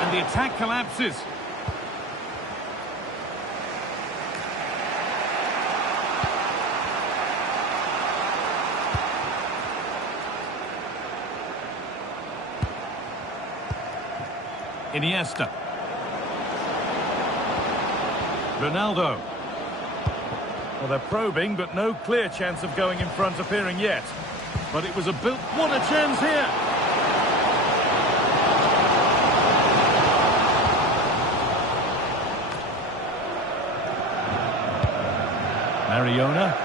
And the attack collapses. Iniesta. Ronaldo. Well, they're probing, but no clear chance of going in front appearing yet. But it was a built... What a chance here! Mariona.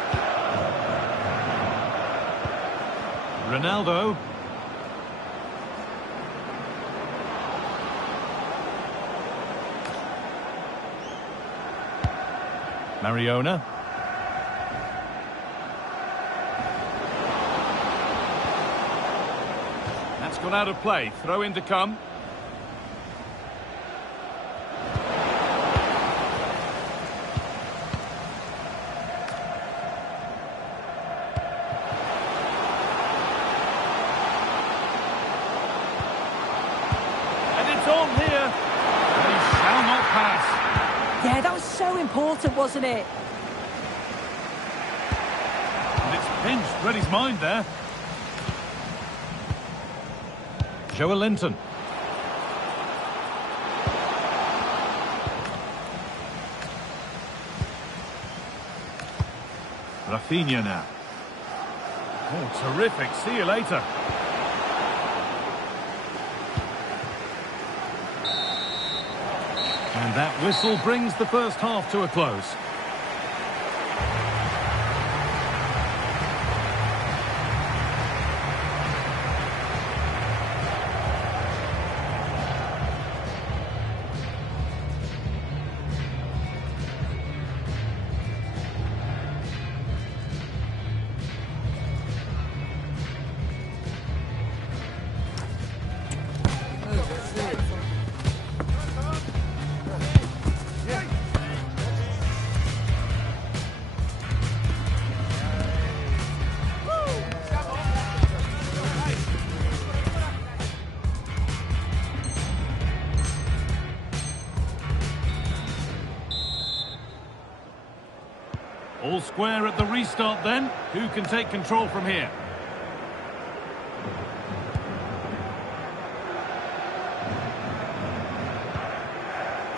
Ronaldo. Mariona. That's gone out of play. Throw in to come. And it's on here. They shall not pass. Yeah, that was so important, wasn't it? And it's pinched. Read his mind there. Joelinton. Rafinha now. Oh, terrific. See you later. And that whistle brings the first half to a close. All square at the restart then. Who can take control from here?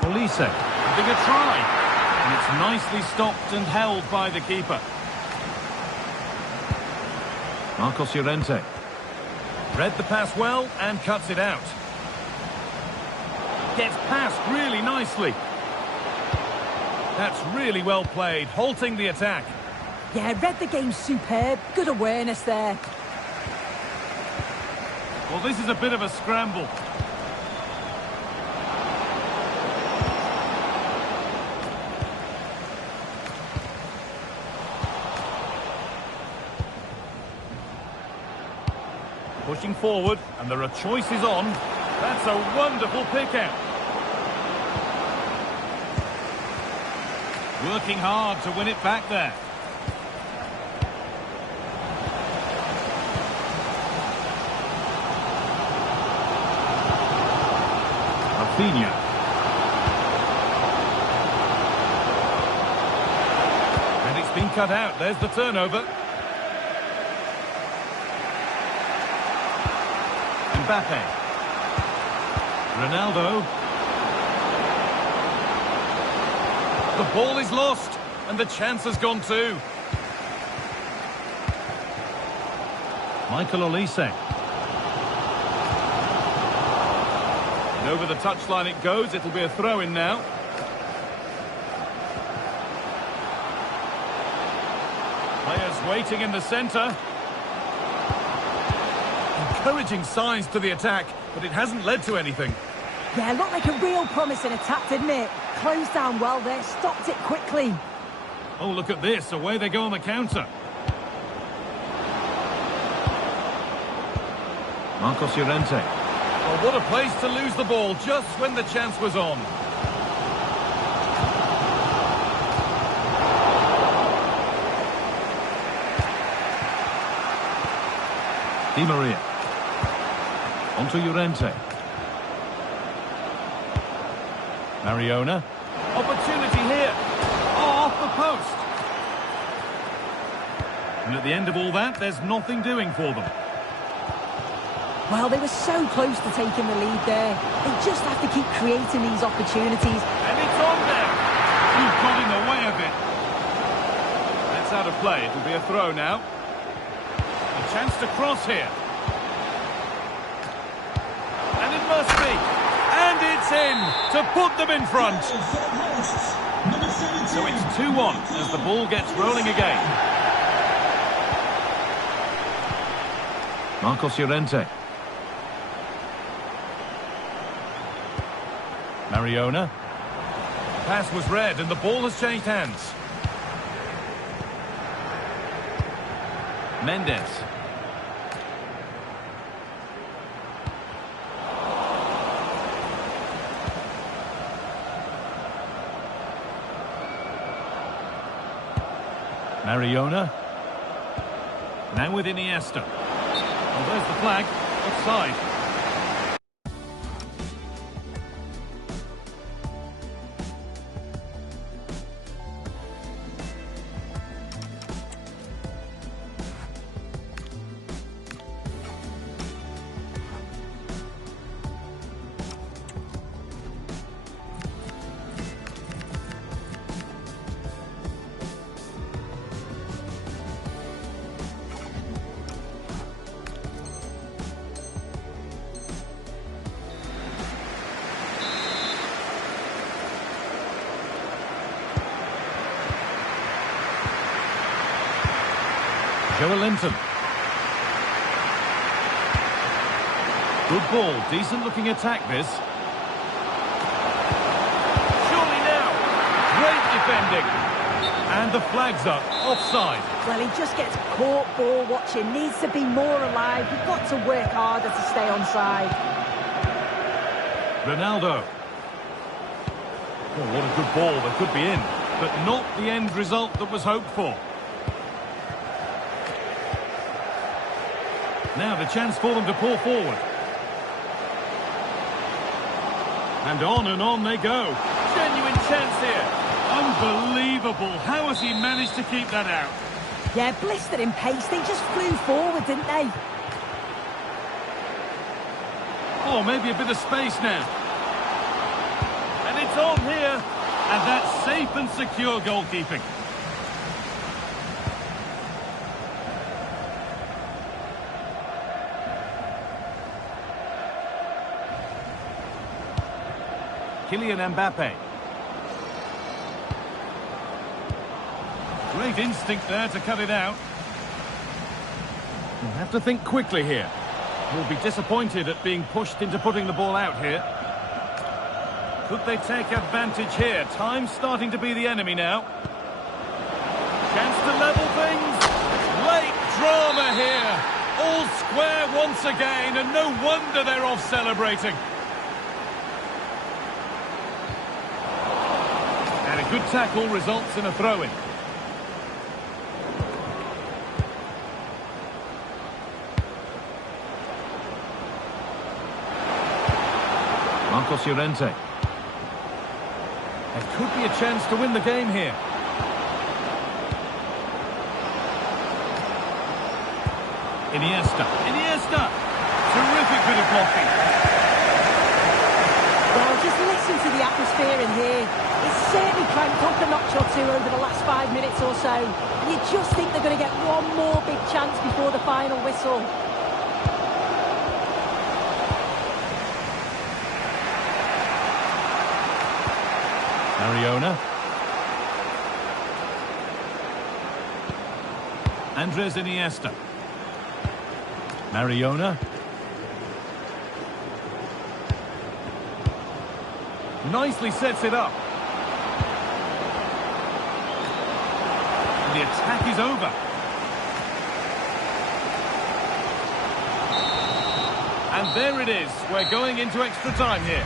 Olise, having a try. And it's nicely stopped and held by the keeper. Marcos Llorente. Read the pass well and cuts it out. Gets past really nicely. That's really well played, halting the attack. Yeah, read the game superb. Good awareness there. Well, this is a bit of a scramble. Pushing forward, and there are choices on. That's a wonderful pick-out. Working hard to win it back there. Rafinha. And it's been cut out. There's the turnover. Mbappe. Ronaldo. The ball is lost, and the chance has gone too. Michael Olise. And over the touchline it goes. It'll be a throw-in now. Players waiting in the centre. Encouraging signs to the attack, but it hasn't led to anything. Yeah, looked like a real promising attack, didn't it? Closed down well there, stopped it quickly. Oh, look at this. Away they go on the counter. Marcos Llorente. Oh, what a place to lose the ball just when the chance was on. Di Maria. Onto Llorente. Mariona. Opportunity here. Oh, off the post. And at the end of all that, there's nothing doing for them. Well, they were so close to taking the lead there. They just have to keep creating these opportunities. And it's on now. You've got in the way of it. That's out of play. It'll be a throw now. A chance to cross here. And it must be. And it's in to put them in front. So it's 2-1 as the ball gets rolling again. Marcos Llorente. Mariona. The pass was read and the ball has changed hands. Mendes. Mariona. Now with Iniesta. Well, there's the flag. Offside. Joelinton. Good ball, decent looking attack this. Surely now. Great defending. And the flag's up, offside. Well, he just gets caught ball watching, needs to be more alive. You've got to work harder to stay onside. Ronaldo. Oh, what a good ball, that could be in. But not the end result that was hoped for. Now the chance for them to pull forward. And on they go. Genuine chance here. Unbelievable. How has he managed to keep that out? Yeah, blistered in pace. They just flew forward, didn't they? Oh, maybe a bit of space now. And it's on here. And that's safe and secure goalkeeping. Kylian Mbappe. Great instinct there to cut it out. We'll have to think quickly here. We'll be disappointed at being pushed into putting the ball out here. Could they take advantage here? Time's starting to be the enemy now. Chance to level things. Late drama here. All square once again, and no wonder they're off celebrating. And a good tackle results in a throw-in. Marcos Llorente. There could be a chance to win the game here. Iniesta. Terrific bit of blocking. Well, just listen to the atmosphere in here. It's certainly cranked up a notch or two over the last 5 minutes or so. You just think they're going to get one more big chance before the final whistle. Mariona. Andres Iniesta. Mariona. Nicely sets it up. The attack is over. And there it is. We're going into extra time here.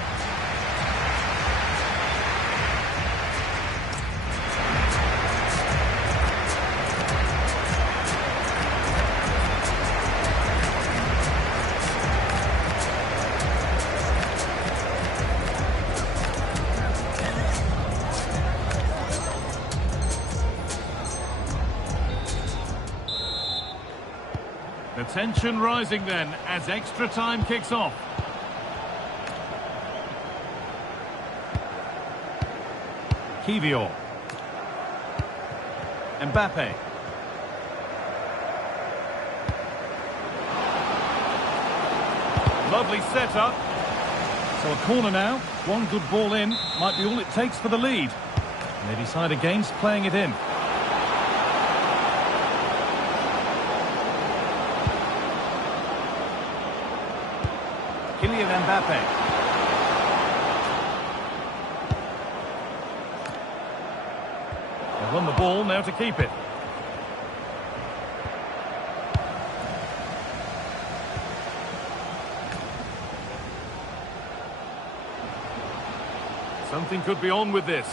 The tension rising then as extra time kicks off. Kivior. Mbappe. Lovely setup. So a corner now. One good ball in might be all it takes for the lead. And they decide against playing it in. Kylian Mbappe. They've won the ball, now to keep it. Something could be on with this.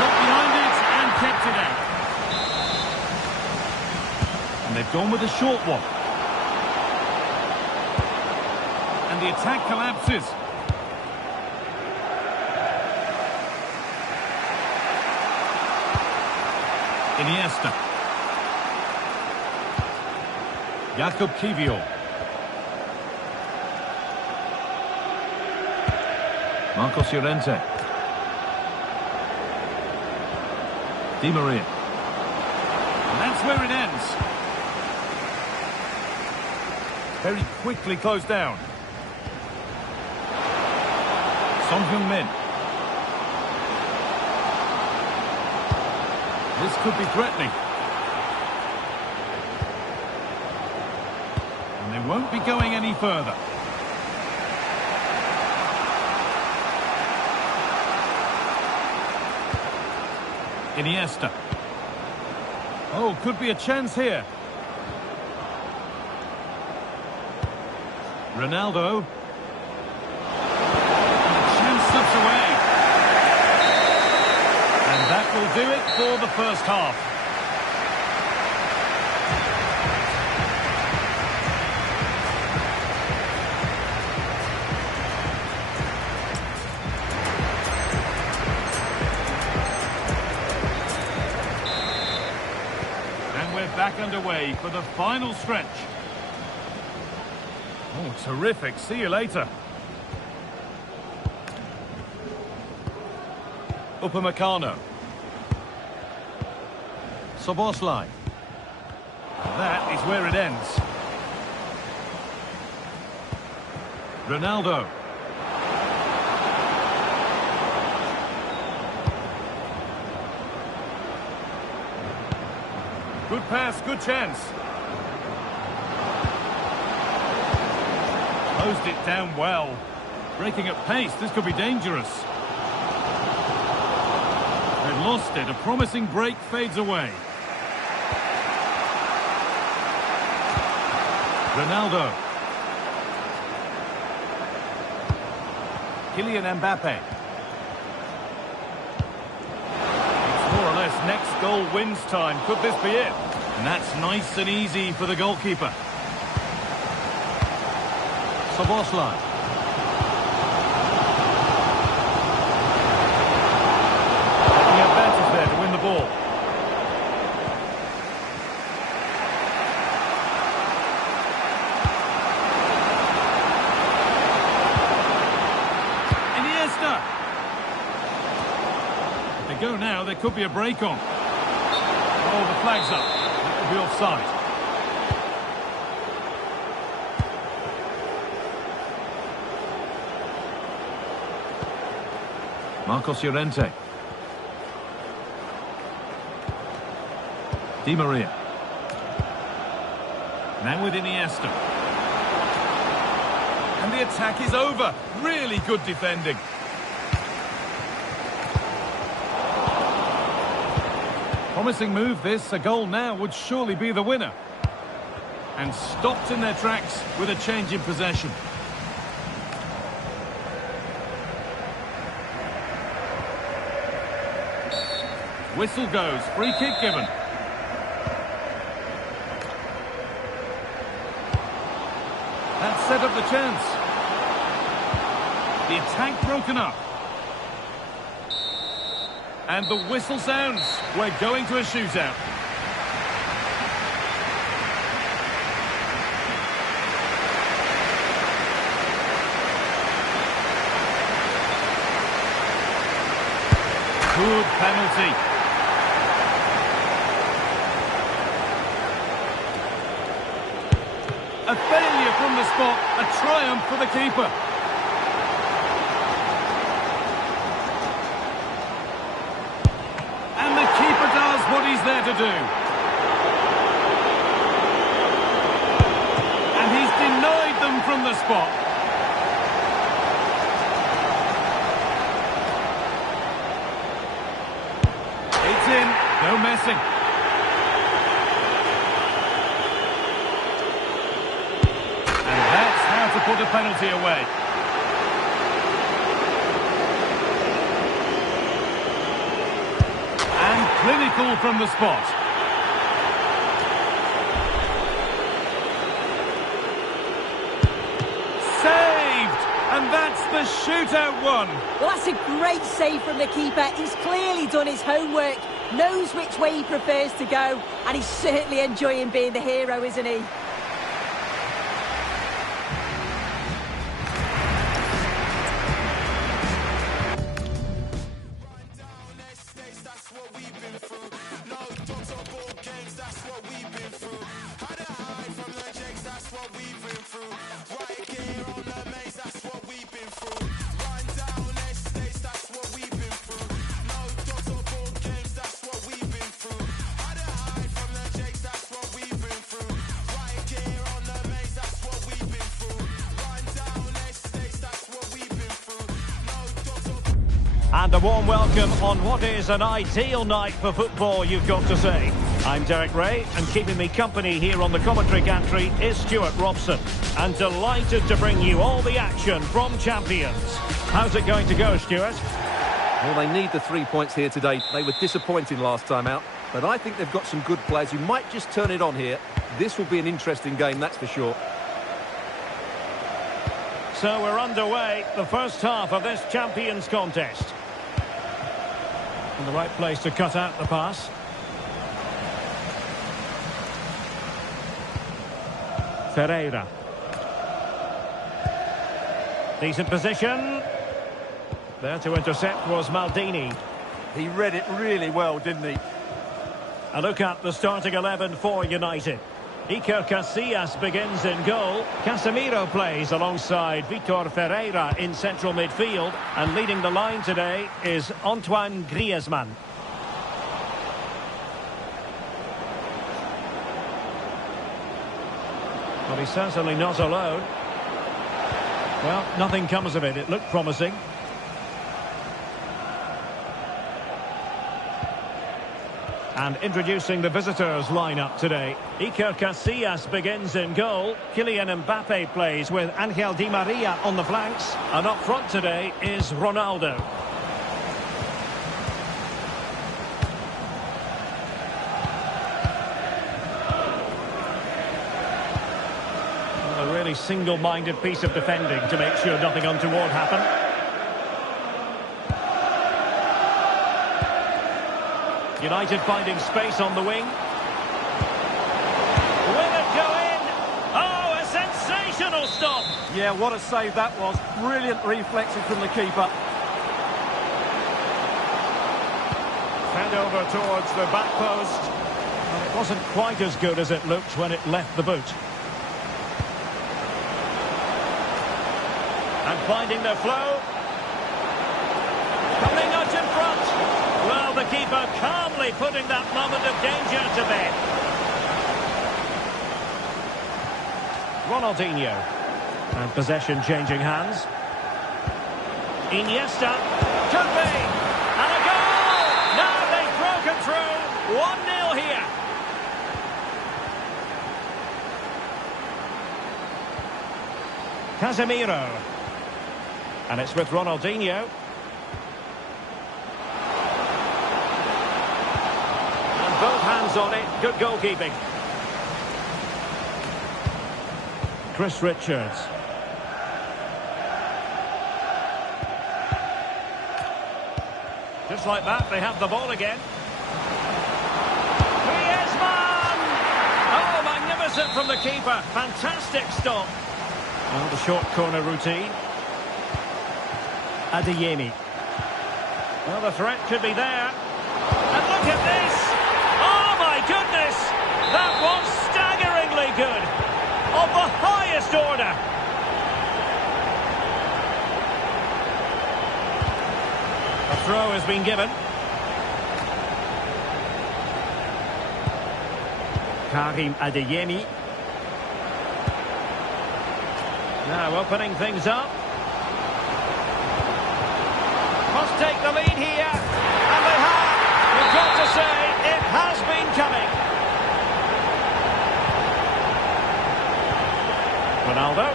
Got behind it and kept it out. They've gone with a short one. And the attack collapses. Iniesta. Jakub Kivior. Marcos Llorente. Di Maria. And that's where it ends. Very quickly closed down. Son Heung-min. This could be threatening. And they won't be going any further. Iniesta. Oh, could be a chance here. Ronaldo. And the chance slips away. And that will do it for the first half. And we're back underway for the final stretch. Oh, terrific. See you later. Upamecano. Szoboszlai. That is where it ends. Ronaldo. Good pass, good chance. Closed it down well. Breaking at pace, this could be dangerous. They've lost it. A promising break fades away. Ronaldo. Kylian Mbappe. It's more or less next goal wins time. Could this be it? And that's nice and easy for the goalkeeper. Szoboszlai. The advantage there to win the ball. Iniesta. If they go now, there could be a break on. Oh, the flag's up. That will be offside. Marcos Llorente. Di Maria. Now with Iniesta. And the attack is over. Really good defending. Promising move this. A goal now would surely be the winner. And stopped in their tracks with a change in possession. Whistle goes. Free kick given. That set up the chance. The attack broken up. And the whistle sounds. We're going to a shootout. Good penalty. A failure from the spot. A triumph for the keeper. And the keeper does what he's there to do. And he's denied them from the spot. It's in. No messing. And that's how to put a penalty away. And clinical from the spot. Saved! And that's the shootout one. Well, that's a great save from the keeper. He's clearly done his homework, knows which way he prefers to go, and he's certainly enjoying being the hero, isn't he? That's what we've been through. No dogs or board games, that's what we've been through. Had to hide from the jakes, that's what we've been through. Right here on the maze, that's what we've been through. Run down estates, that's what we've been through. No dogs or board games, that's what we've been through. Had to hide from the jakes, that's what we've been through. Right here on the maze, that's what we've been through. Run down estates, that's what we've been through. No dogs or And a warm welcome on what is an ideal night for football, you've got to say. I'm Derek Ray, and keeping me company here on the commentary gantry is Stuart Robson. And delighted to bring you all the action from Champions. How's it going to go, Stuart? Well, they need the 3 points here today. They were disappointing last time out, but I think they've got some good players who might just turn it on here. This will be an interesting game, that's for sure. So we're underway, the first half of this Champions contest. In the right place to cut out the pass. Ferreira. Decent position. There to intercept was Maldini. He read it really well, didn't he? A look at the starting 11 for United. Iker Casillas begins in goal. Casemiro plays alongside Vitor Ferreira in central midfield. And leading the line today is Antoine Griezmann. Well, he's certainly not alone. Well, nothing comes of it. It looked promising. And introducing the visitors lineup today. Iker Casillas begins in goal. Kylian Mbappe plays with Angel Di Maria on the flanks. And up front today is Ronaldo. A really single-minded piece of defending to make sure nothing untoward happened. United finding space on the wing. Will it go in? Oh, a sensational stop! Yeah, what a save that was. Brilliant reflexes from the keeper. Fed over towards the back post. Well, it wasn't quite as good as it looked when it left the boot. And finding the flow. Coming keeper calmly putting that moment of danger to bed. Ronaldinho. And possession changing hands. Iniesta. Could be. And a goal! Now they've broken through. 1-0 here. Casemiro. And it's with Ronaldinho. And both hands on it. Good goalkeeping. Chris Richards. Just like that, they have the ball again. Griezmann! Oh, magnificent from the keeper. Fantastic stop. Well, the short corner routine. Adeyemi. Well, the threat could be there. And look at this! Oh, my goodness! That was staggeringly good. Of the highest order. A throw has been given. Karim Adeyemi. Now opening things up. Must take the lead here. And they have. We've got to say, it has been coming. Ronaldo.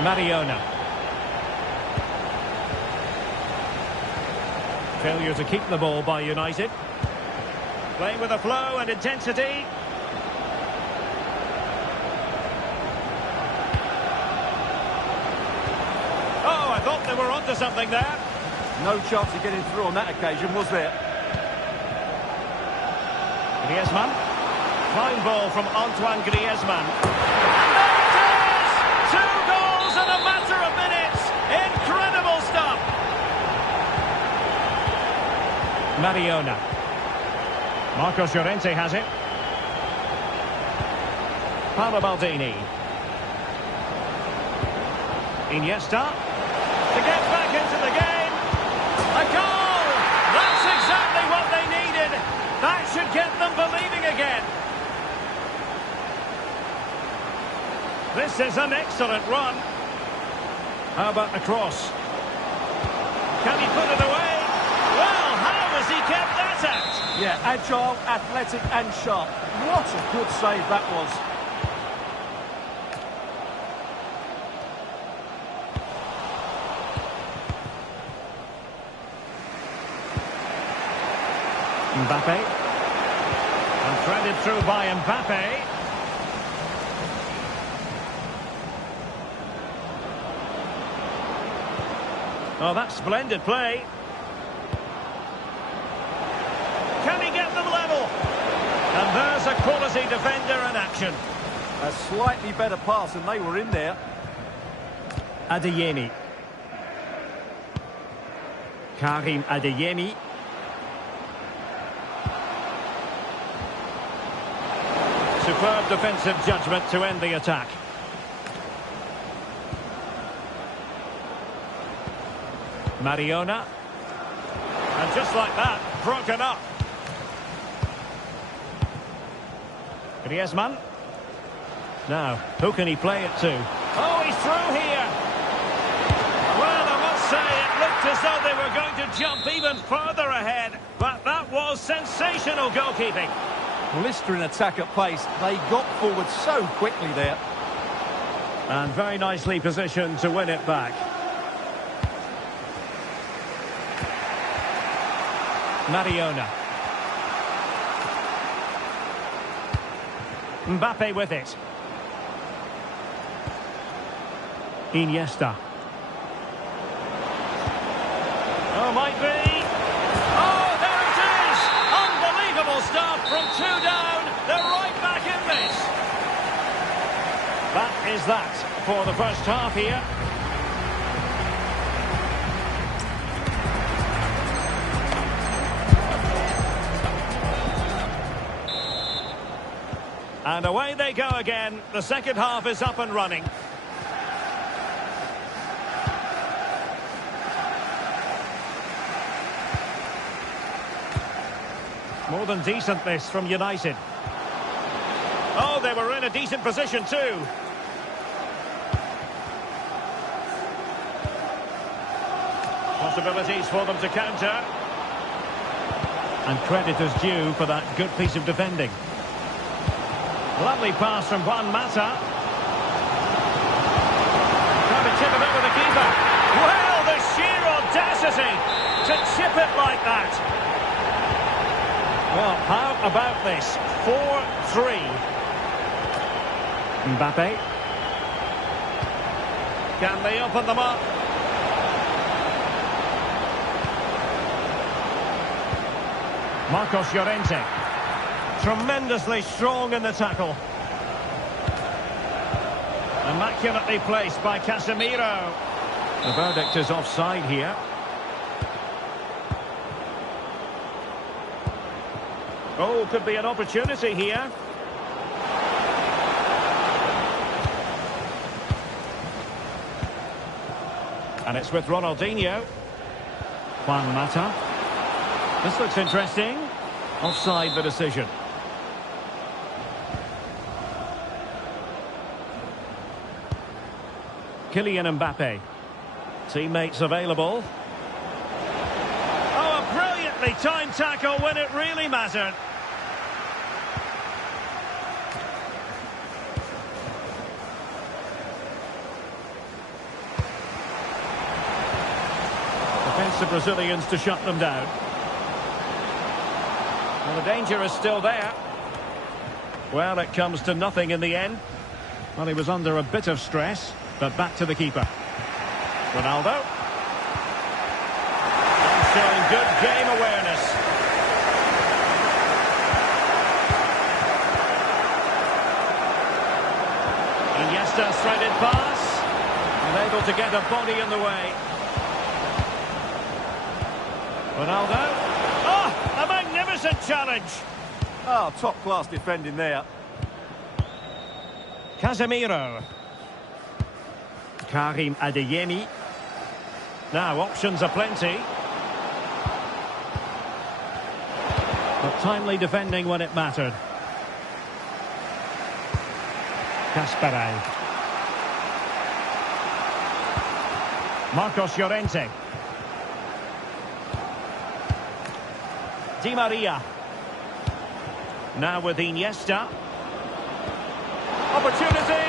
Mariona. Failure to keep the ball by United. Playing with a flow and intensity. Oh, I thought they were onto something there. No chance of getting through on that occasion, was there? Griezmann. Fine ball from Antoine Griezmann. And there it is! 2 goals in a matter of minutes. Incredible stuff. Mariona. Marcos Llorente has it. Paolo Maldini. Iniesta. To get back into the game. A goal! That's exactly what they needed. That should get them believing again. This is an excellent run. How about the cross? Can he put it away? Well, how has he kept that out? Yeah, agile, athletic and sharp. What a good save that was. Mbappe. And threaded through by Mbappe. Oh, that's splendid play. Can he get them level? And there's a quality defender in action. A slightly better pass and they were in there. Adeyemi. Karim Adeyemi. Superb defensive judgment to end the attack. Mariona. And just like that, broken up. Griezmann. Now, who can he play it to? Oh, he's through here. Well, I must say, it looked as though they were going to jump even further ahead. But that was sensational goalkeeping. Blistering attack at pace. They got forward so quickly there. And very nicely positioned to win it back. Mariona. Mbappe with it. Iniesta. Oh, might be. Oh, there it is! Unbelievable stuff from 2 down. They're right back in this. That is that for the first half here. And away they go again. The second half is up and running. More than decent this from United. Oh, they were in a decent position too. Possibilities for them to counter. And credit is due for that good piece of defending. Lovely pass from Juan Mata. Trying to chip it over the keeper. Well, the sheer audacity to chip it like that. Well, how about this? 4-3. Mbappe. Can they open them up? Marcos Llorente. Tremendously strong in the tackle. Immaculately placed by Casemiro. The verdict is offside here. Oh, could be an opportunity here. And it's with Ronaldinho. Juan Mata. This looks interesting. Offside the decision. Kylian Mbappe. Teammates available. Oh, a brilliantly timed tackle when it really mattered. Defensive Brazilians to shut them down. Well, the danger is still there. Well, it comes to nothing in the end. Well, he was under a bit of stress, but back to the keeper. Ronaldo. And showing good game awareness. Iniesta threaded pass. And able to get a body in the way. Ronaldo. Oh, a magnificent challenge. Oh, top-class defending there. Casemiro. Karim Adeyemi. Now, options are plenty. But timely defending when it mattered. Kasparay. Marcos Llorente. Di Maria. Now with Iniesta. Opportunity.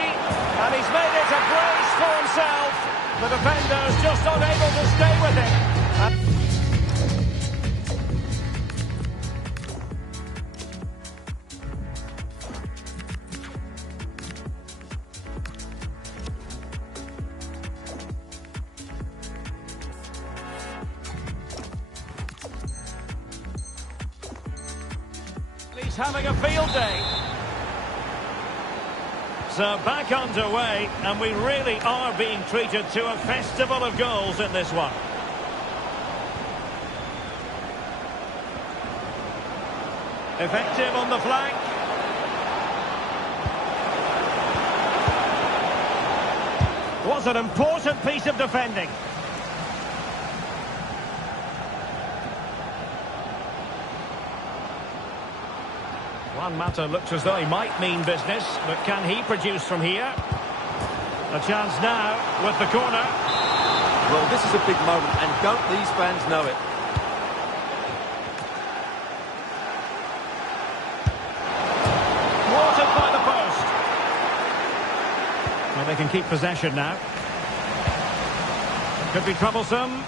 And he's made it a brace for himself. The defender's just unable to stay with him. He's having a field day. So back underway, and we really are being treated to a festival of goals in this one. Effective on the flank. Was an important piece of defending. Juan Mata looks as though he might mean business, but can he produce from here? A chance now with the corner. Well, this is a big moment, and don't these fans know it? Thwarted by the post. Well, they can keep possession now. Could be troublesome.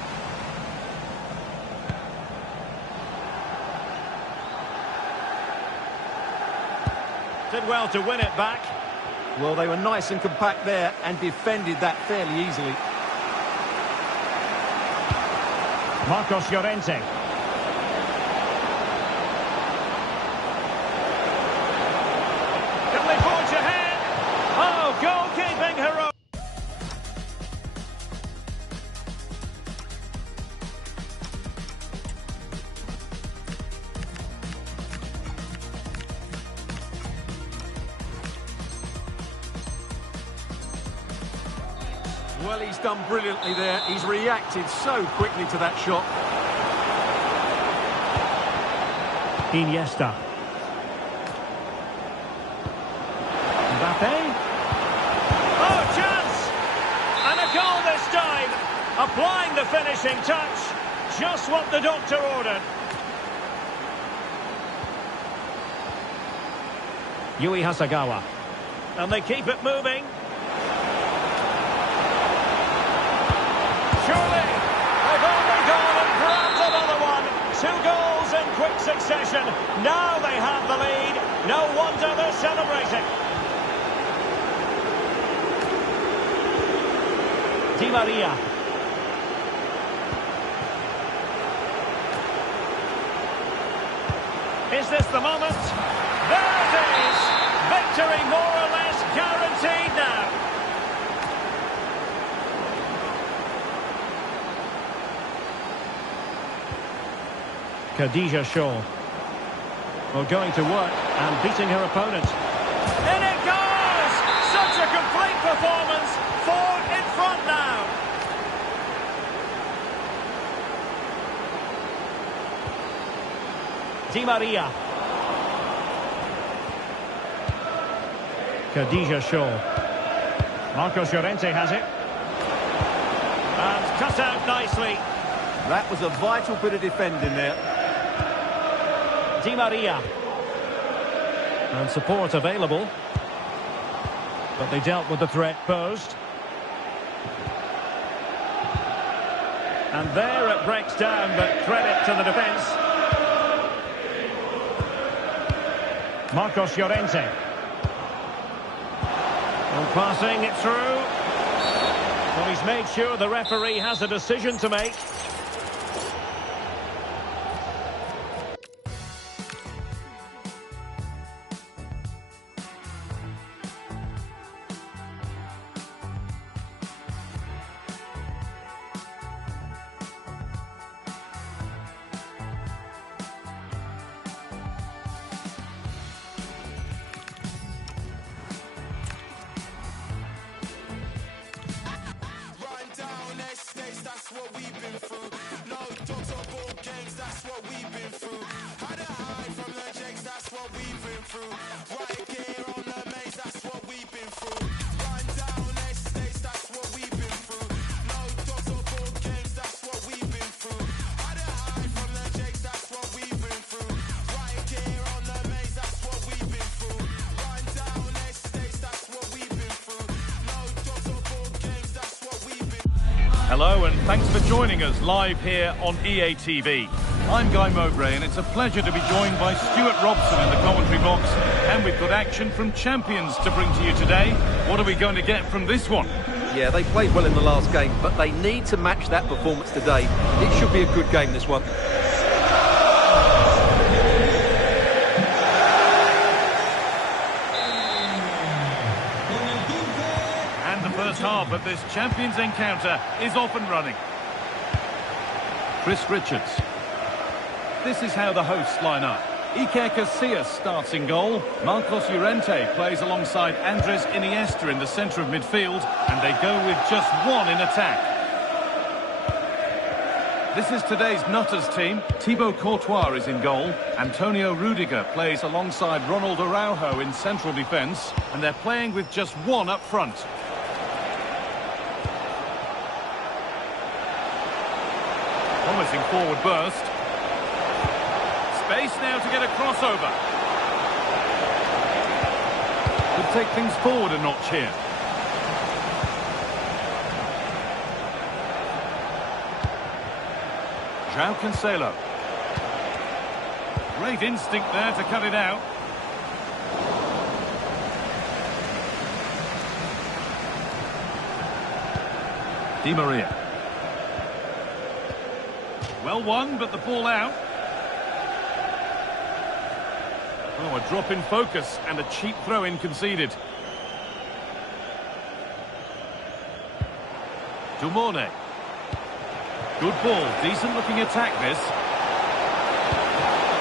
Did well to win it back. Well, they were nice and compact there and defended that fairly easily. Marcos Llorente. Can they forge ahead? Oh, goalkeeping hero. Well, he's done brilliantly there. He's reacted so quickly to that shot. Iniesta. Mbappe. Oh, chance! And a goal this time. Applying the finishing touch. Just what the doctor ordered. Yui Hasagawa. And they keep it moving. Surely, they've only gone and grabbed another one. 2 goals in quick succession. Now they have the lead. No wonder they're celebrating. Di Maria. Is this the moment? There it is! Victory more or less guaranteed now. Khadija Shaw. Well, going to work and beating her opponent. In it goes! Such a complete performance. 4 in front now. Di Maria. Khadija Shaw. Marcos Llorente has it. And cut out nicely. That was a vital bit of defending there. Di Maria. And support available. But they dealt with the threat posed. And there it breaks down, but credit to the defence. Marcos Llorente. And passing it through. Well, he's made sure the referee has a decision to make. That's what we've been through. No dogs or board games, that's what we've been through. Had to hide from the jakes, that's what we've been through. Right here on the maze, that's what we've been through. Run down estates, that's what we've been through. No dogs or board games, that's what we've been through. Had to hide from the jakes, that's what we've been through. Right here on the maze, that's what we've been through. Run down estates, that's what we've been through. No dogs or board games, that's what we've been through. Hello and thanks for joining us live here on EA TV. I'm Guy Mowbray and it's a pleasure to be joined by Stuart Robson in the commentary box, and we've got action from Champions to bring to you today. What are we going to get from this one? Yeah, they played well in the last game, but they need to match that performance today. It should be a good game, this one. First half of this Champions encounter is off and running. Chris Richards. This is how the hosts line up. Iker Casillas starts in goal. Marcos Llorente plays alongside Andres Iniesta in the centre of midfield, and they go with just one in attack. This is today's Nutters team. Thibaut Courtois is in goal. Antonio Rudiger plays alongside Ronald Araujo in central defence, and they're playing with just one up front. Promising forward burst. Space now to get a crossover. Could take things forward a notch here. João Cancelo. Great instinct there to cut it out. Di Maria. Well won, but the ball out. Oh, a drop in focus and a cheap throw-in conceded. Dumorne. Good ball, decent looking attack this.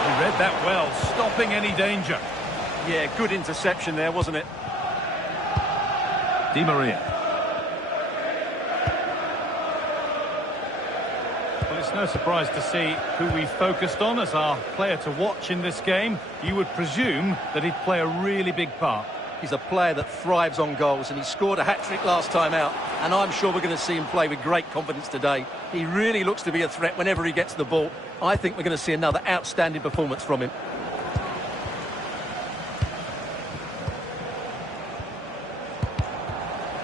He read that well, stopping any danger. Yeah, good interception there, wasn't it? Di Maria. Well, it's It's no surprise to see who we focused on as our player to watch in this game. You would presume that he'd play a really big part. He's a player that thrives on goals, and he scored a hat-trick last time out, and I'm sure we're going to see him play with great confidence today. He really looks to be a threat whenever he gets the ball. I think we're going to see another outstanding performance from him.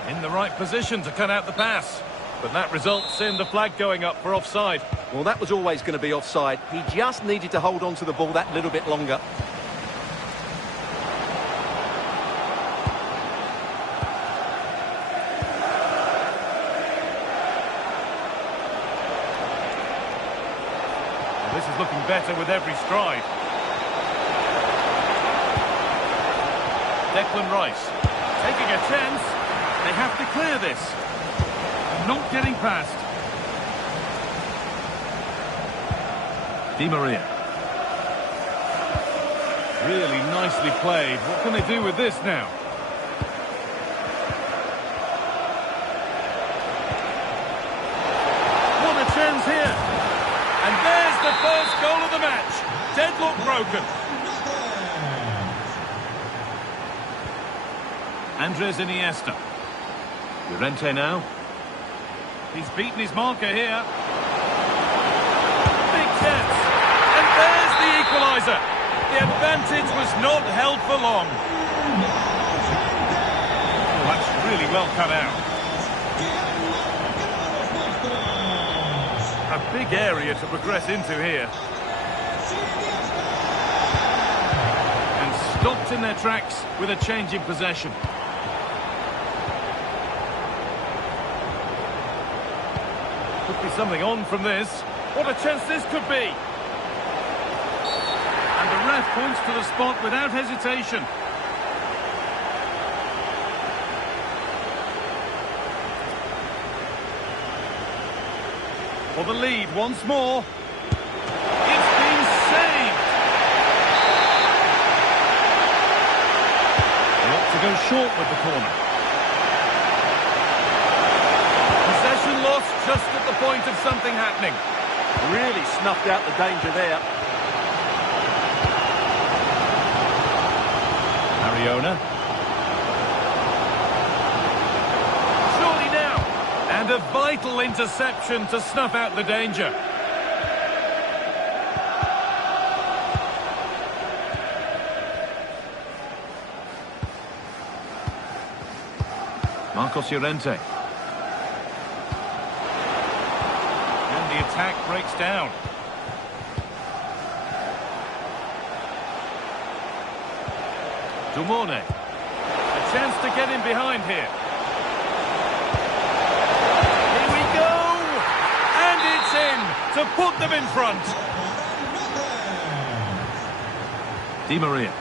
In the right position to cut out the pass. But that results in the flag going up for offside. Well, that was always going to be offside. He just needed to hold on to the ball that little bit longer. This is looking better with every stride. Declan Rice taking a chance. They have to clear this. Not getting past. Di Maria. Really nicely played. What can they do with this now? What a chance here. And there's the first goal of the match. Deadlock broken. Andres Iniesta. Llorente now. He's beaten his marker here. Big chance. And there's the equaliser. The advantage was not held for long. Oh, that's really well cut out. A big area to progress into here. And stopped in their tracks with a change in possession. Could be something on from this. What a chance this could be. And the ref points to the spot without hesitation. For the lead once more. It's been saved. They ought to go short with the corner. Possession lost just at the point of something happening. Really snuffed out the danger there. Mariona. Surely now. And a vital interception to snuff out the danger. Marcos Llorente. The attack breaks down. Dumone. A chance to get in behind here. Here we go! And it's in to put them in front. Di Maria.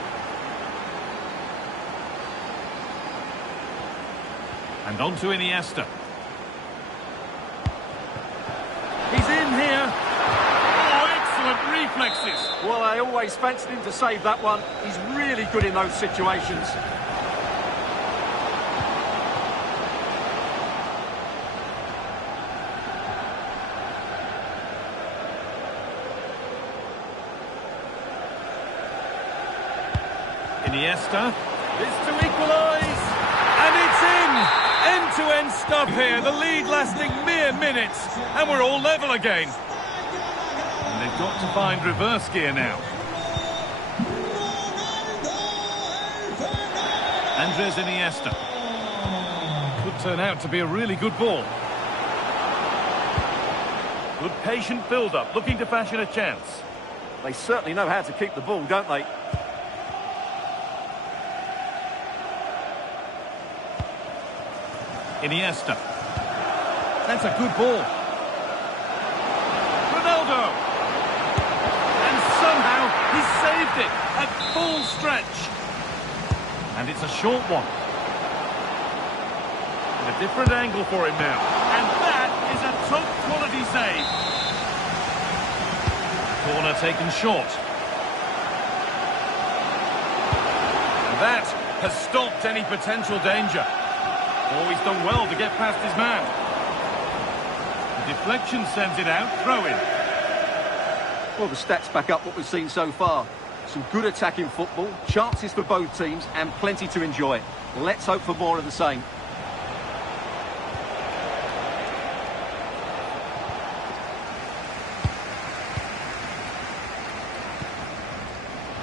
And on to Iniesta. He's in here. Oh, excellent reflexes. Well, I always fancied him to save that one. He's really good in those situations. Iniesta. It's to equalise. And it's in. End-to-end stuff here. The lead lasting mere minutes. And we're all level again. And they've got to find reverse gear now. Andres Iniesta. Could turn out to be a really good ball. Good patient build-up, looking to fashion a chance. They certainly know how to keep the ball, don't they? Iniesta. That's a good ball. Ronaldo. And somehow he saved it at full stretch. And it's a short one. And a different angle for him now. And that is a top quality save. Corner taken short. And that has stopped any potential danger. Oh, he's done well to get past his man. The deflection sends it out, throw in. Well, the stats back up what we've seen so far. Some good attacking football, chances for both teams, and plenty to enjoy. Let's hope for more of the same.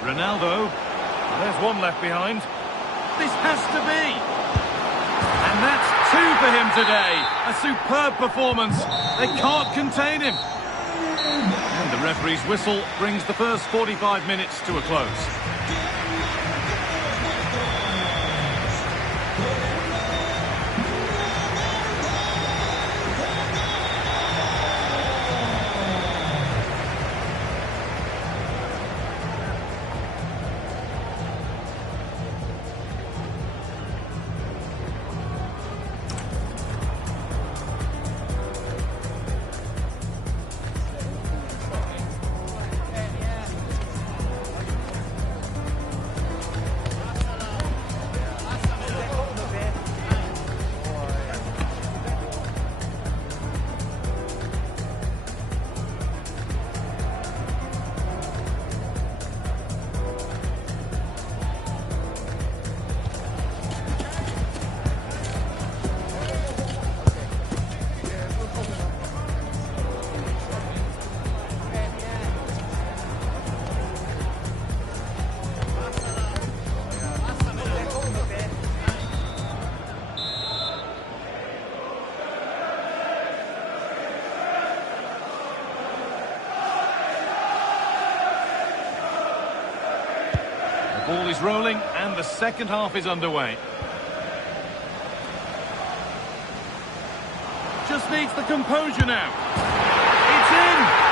Ronaldo. There's one left behind. This has to be. And that's two for him today. A superb performance. They can't contain him. And the referee's whistle brings the first 45 minutes to a close. Ball is rolling and the second half is underway. Just needs the composure now. It's in!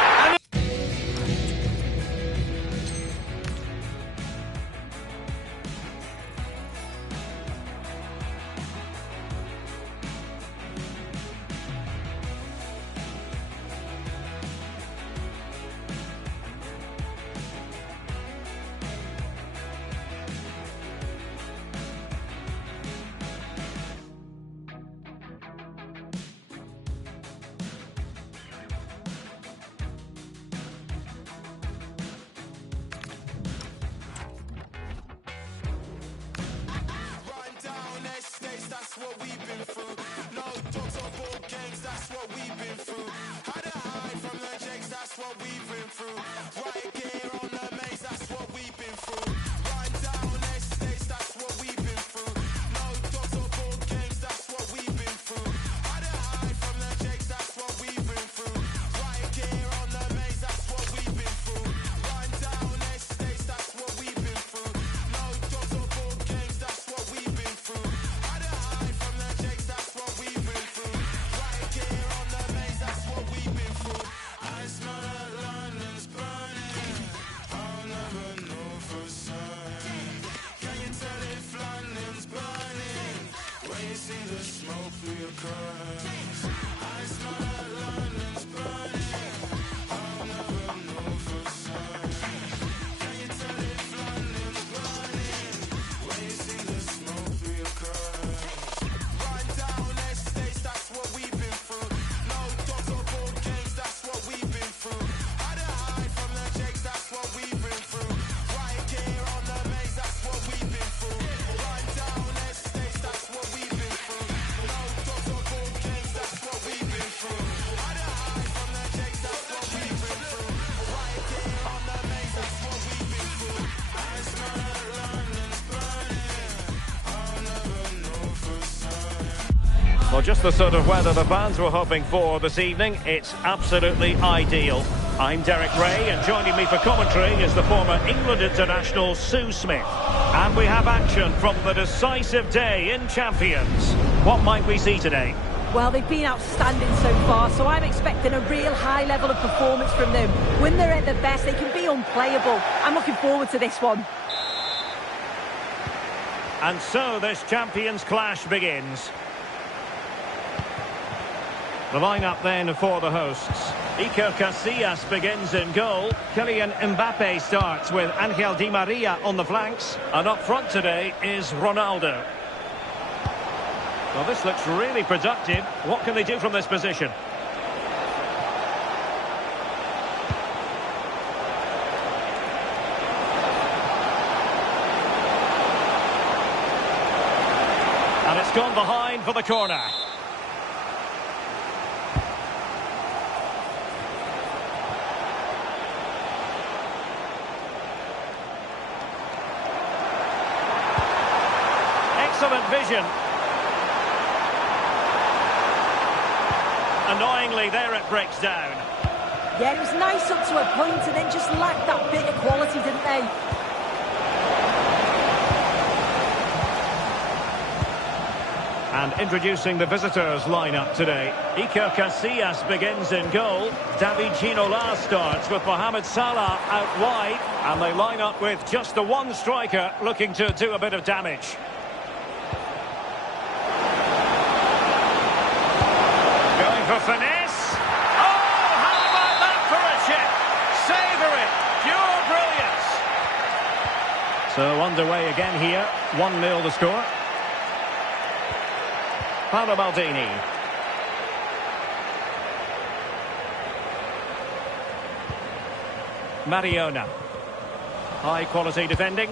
That's what we've been through. No dogs or board games, that's what we've been through. Had to hide from the jakes, that's what we've been through. Right gear on the maze, that's what we've been through. Run down estates, that's what we've been through. No dogs or board games, that's what we've been through. Had to hide from the jakes, that's what we've been through. Right gear on the maze, that's what we've been through. Run down estates, that's what we've been through. No dogs or board games, that's what we've been through. I smell that London's burning. I'll never know for certain. Can you tell if London's burning when you see the smoke through your curtains? I smell that London's burning. I'll never know for certain. Can you tell if London's burning when you see the smoke through your curtains? Run down estates, that's what we've been through. No dogs or board games, that's what we've been through. Had to hide from the jakes, that's what we've been through. Right gear on the maze, that's what we've been through. Run down estates, that's what we've been through. No dogs or board games, that's what we've been through. Had to hide from the jakes, that's what we've been through. Right gear on the maze, that's what we've been through. I smell that London's burning. I'll never know for certain. Well, just the sort of weather the fans were hoping for this evening. It's absolutely ideal. I'm Derek Ray, and joining me for commentary is the former England international Sue Smith. And we have action from the decisive day in Champions. What might we see today? Well, they've been outstanding so far, so I'm expecting a real high level of performance from them. When they're at their best, they can be unplayable. I'm looking forward to this one. And so this Champions clash begins. The lineup then for the hosts. Iker Casillas begins in goal. Kylian Mbappe starts with Angel Di Maria on the flanks. And up front today is Ronaldo. Well, this looks really productive. What can they do from this position? gone behind for the corner. Excellent vision. Annoyingly, there it breaks down. Yeah, it was nice up to a point and then just lacked that bit of quality, didn't they? And introducing the visitors' lineup today. Iker Casillas begins in goal. David Ginola starts with Mohamed Salah out wide. And they line up with just the one striker looking to do a bit of damage. Going for finesse. Oh, how about that for a chip? Savour it. Pure brilliance. So underway again here. 1-0 the score. Paolo Maldini. Mariona. High quality defending.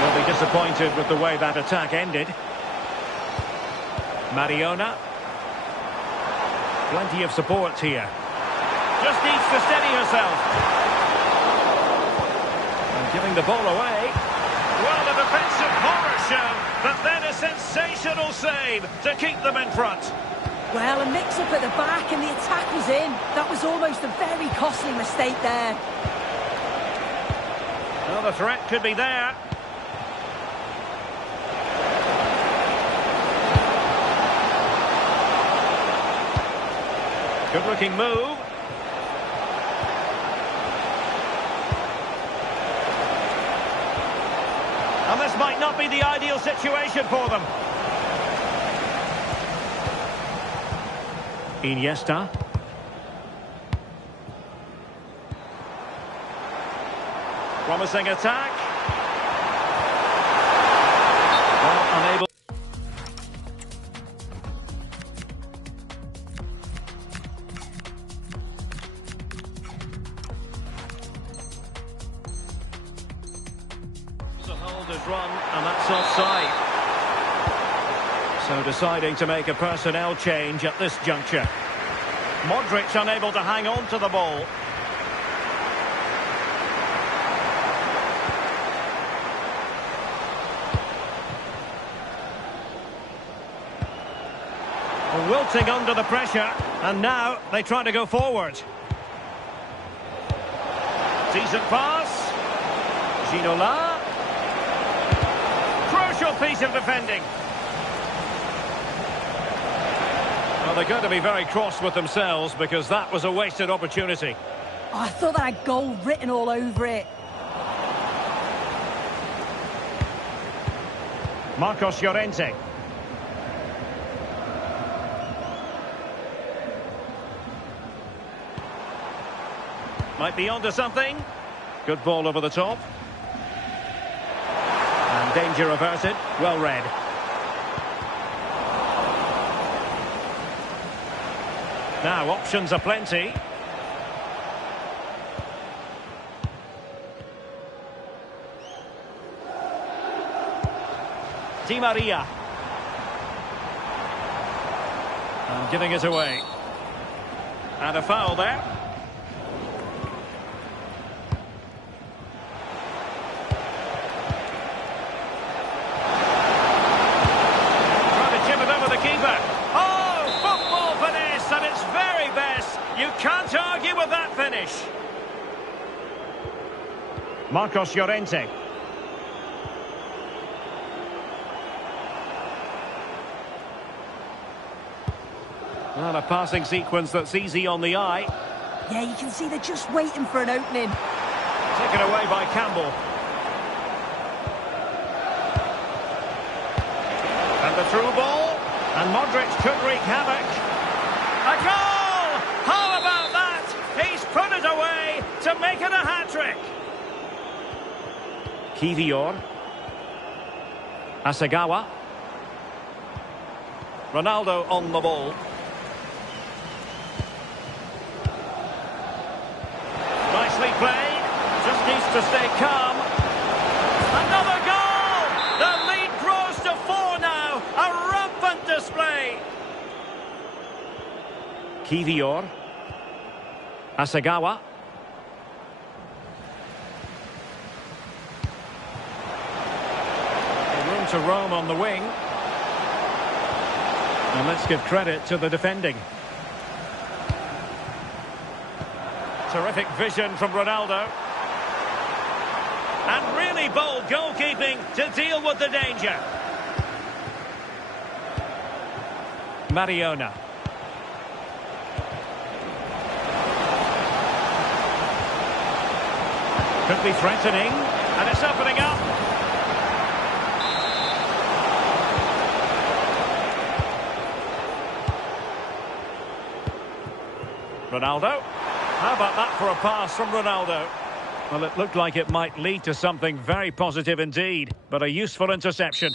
Will be disappointed with the way that attack ended. Mariona. Plenty of support here. Just needs to steady herself. And giving the ball away. Well, a defensive horror show, but then a sensational save to keep them in front. Well, a mix-up at the back and the attack was in. That was almost a very costly mistake there. Well, the threat could be there. Good-looking move. And this might not be the ideal situation for them. Iniesta. Promising attack. Well, unable. The hold is run, and that's offside. So deciding to make a personnel change at this juncture. Modric unable to hang on to the ball. Wilting under the pressure, and now they try to go forward. Decent pass. Ginola. Crucial piece of defending. Well, they're going to be very cross with themselves because that was a wasted opportunity. Oh, I thought that had goal written all over it. Marcos Llorente. Might be onto something. Good ball over the top. And danger averted. Well read. Now, options are plenty. Di Maria. And giving it away. And a foul there. Can't argue with that finish. Marcos Llorente. Well, a passing sequence that's easy on the eye. Yeah, you can see they're just waiting for an opening. Taken away by Campbell. And the through ball. And Modric could wreak havoc. A goal! How about that? He's put it away to make it a hat-trick. Kivior. Asagawa. Ronaldo on the ball. to stay calm. Another goal! The lead grows to 4 now. A rampant display. Kivior. Asagawa. Room to roam on the wing. And let's give credit to the defending. Terrific vision from Ronaldo. And really bold goalkeeping to deal with the danger. Mariona. Could be threatening, and it's opening up. Ronaldo. How about that for a pass from Ronaldo? Well, it looked like it might lead to something very positive indeed, but a useful interception.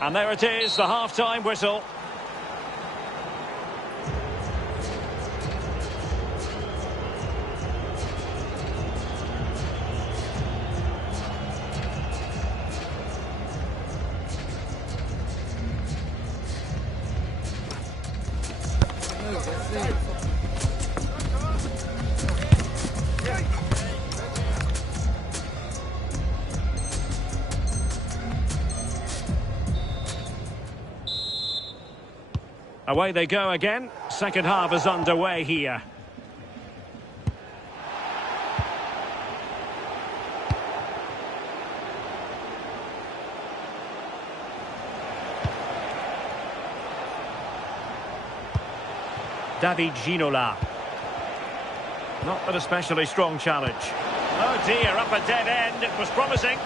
And there it is, the half-time whistle. Away they go again. Second half is underway here. David Ginola. Not an especially strong challenge. Oh dear, up a dead end. It was promising.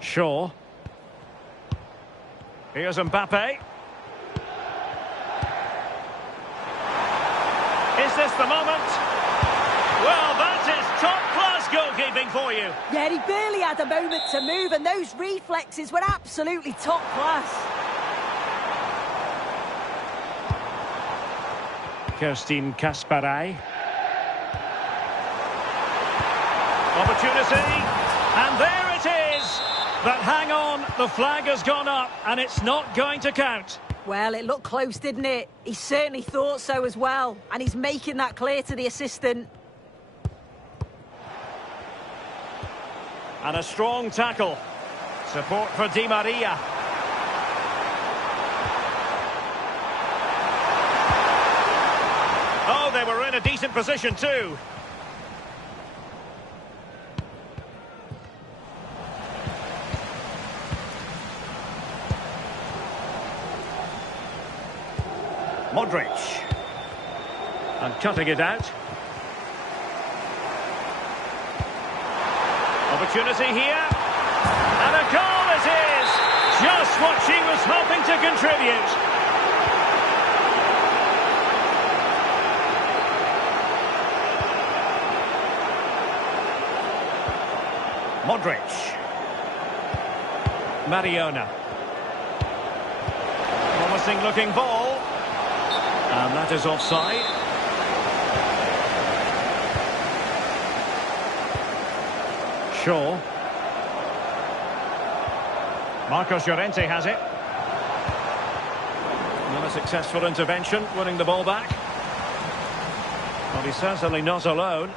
Shaw. Here's Mbappe. Is this the moment? Well, that is top-class goalkeeping for you. Yeah, he barely had a moment to move, and those reflexes were absolutely top class. Kerstin Kasparai. Opportunity. And there it is. But hang on, the flag has gone up, and it's not going to count. Well, it looked close, didn't it? He certainly thought so as well, and he's making that clear to the assistant. And a strong tackle. Support for Di Maria. Oh, they were in a decent position too. Modric. And cutting it out. Opportunity here. And a goal it is! Just what she was hoping to contribute. Modric. Mariona. Promising looking ball. And that is offside. Shaw. Marcos Llorente has it. Not a successful intervention, winning the ball back. Well, he's certainly not alone.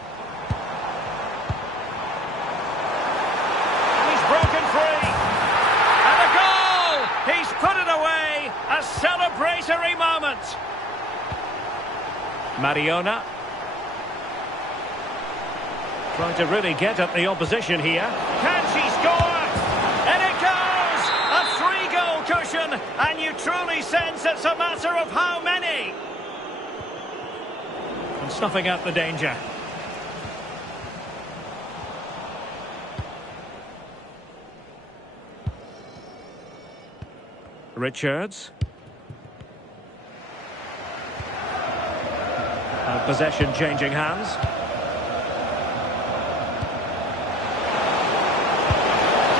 And he's broken free. And a goal! He's put it away. A celebratory moment. Mariona. Trying to really get at the opposition here. Can she score? And it goes! A 3-goal cushion, and you truly sense it's a matter of how many. And snuffing out the danger. Richards. Possession changing hands.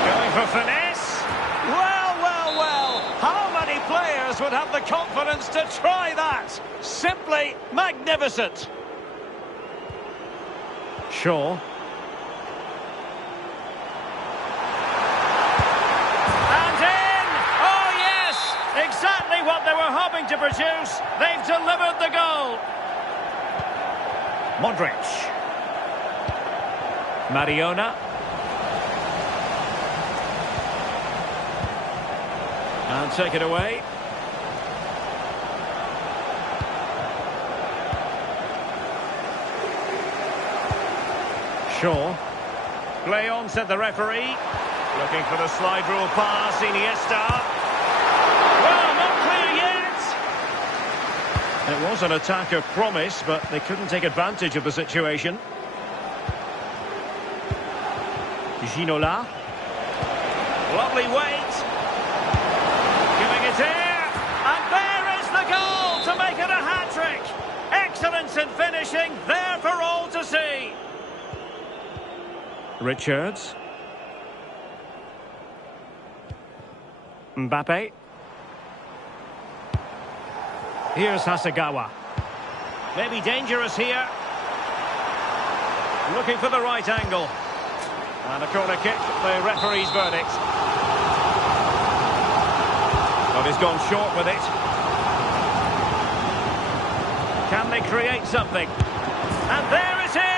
Going for finesse. Well. How many players would have the confidence to try that? Simply magnificent. Shaw. And in! Oh, yes! Exactly what they were hoping to produce. They've delivered the goal. Modric. Mariona. And take it away. Shaw. Play on, said the referee. Looking for the slide rule pass, Iniesta. Well, not clear yet. It was an attack of promise, but they couldn't take advantage of the situation. Ginola. Lovely weight. Giving it here. And there is the goal to make it a hat-trick. Excellence in finishing, there for all to see. Richards. Mbappe. Here's Hasegawa. Maybe dangerous here. Looking for the right angle. And a corner kick, the referee's verdict. But he's gone short with it. Can they create something? And there it is!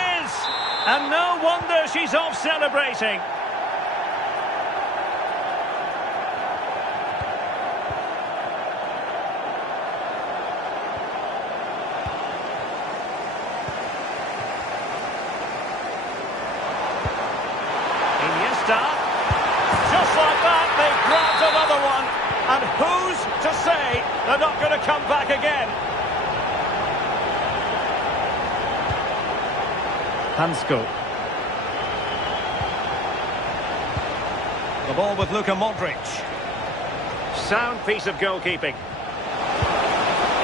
And no wonder she's off celebrating. Iniesta. Just like that, they've grabbed another one. And who's to say they're not going to come back again? Hansko. The ball with Luka Modric. Sound piece of goalkeeping.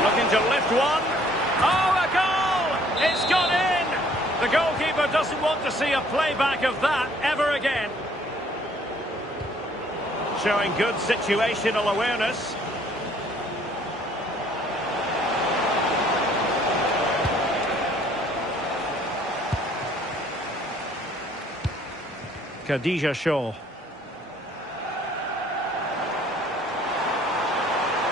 Looking to lift one. Oh, a goal! It's gone in! The goalkeeper doesn't want to see a playback of that ever again. Showing good situational awareness. Khadija Shaw.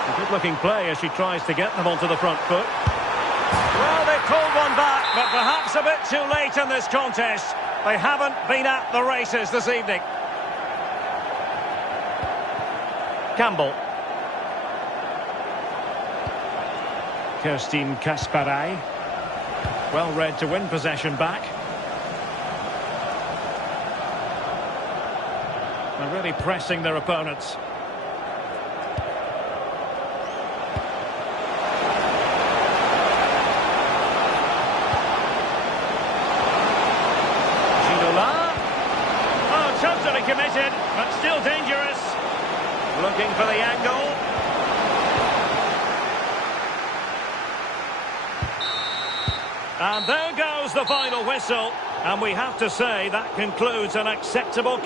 A good-looking play as she tries to get them onto the front foot. Well, they pulled one back, but perhaps a bit too late in this contest. They haven't been at the races this evening. Campbell. Kerstin Kasparai. Well read to win possession back. They're really pressing their opponents. Ginola. Oh, totally committed, but still dangerous. Looking for the angle. And there goes the final whistle. And we have to say that concludes an acceptable...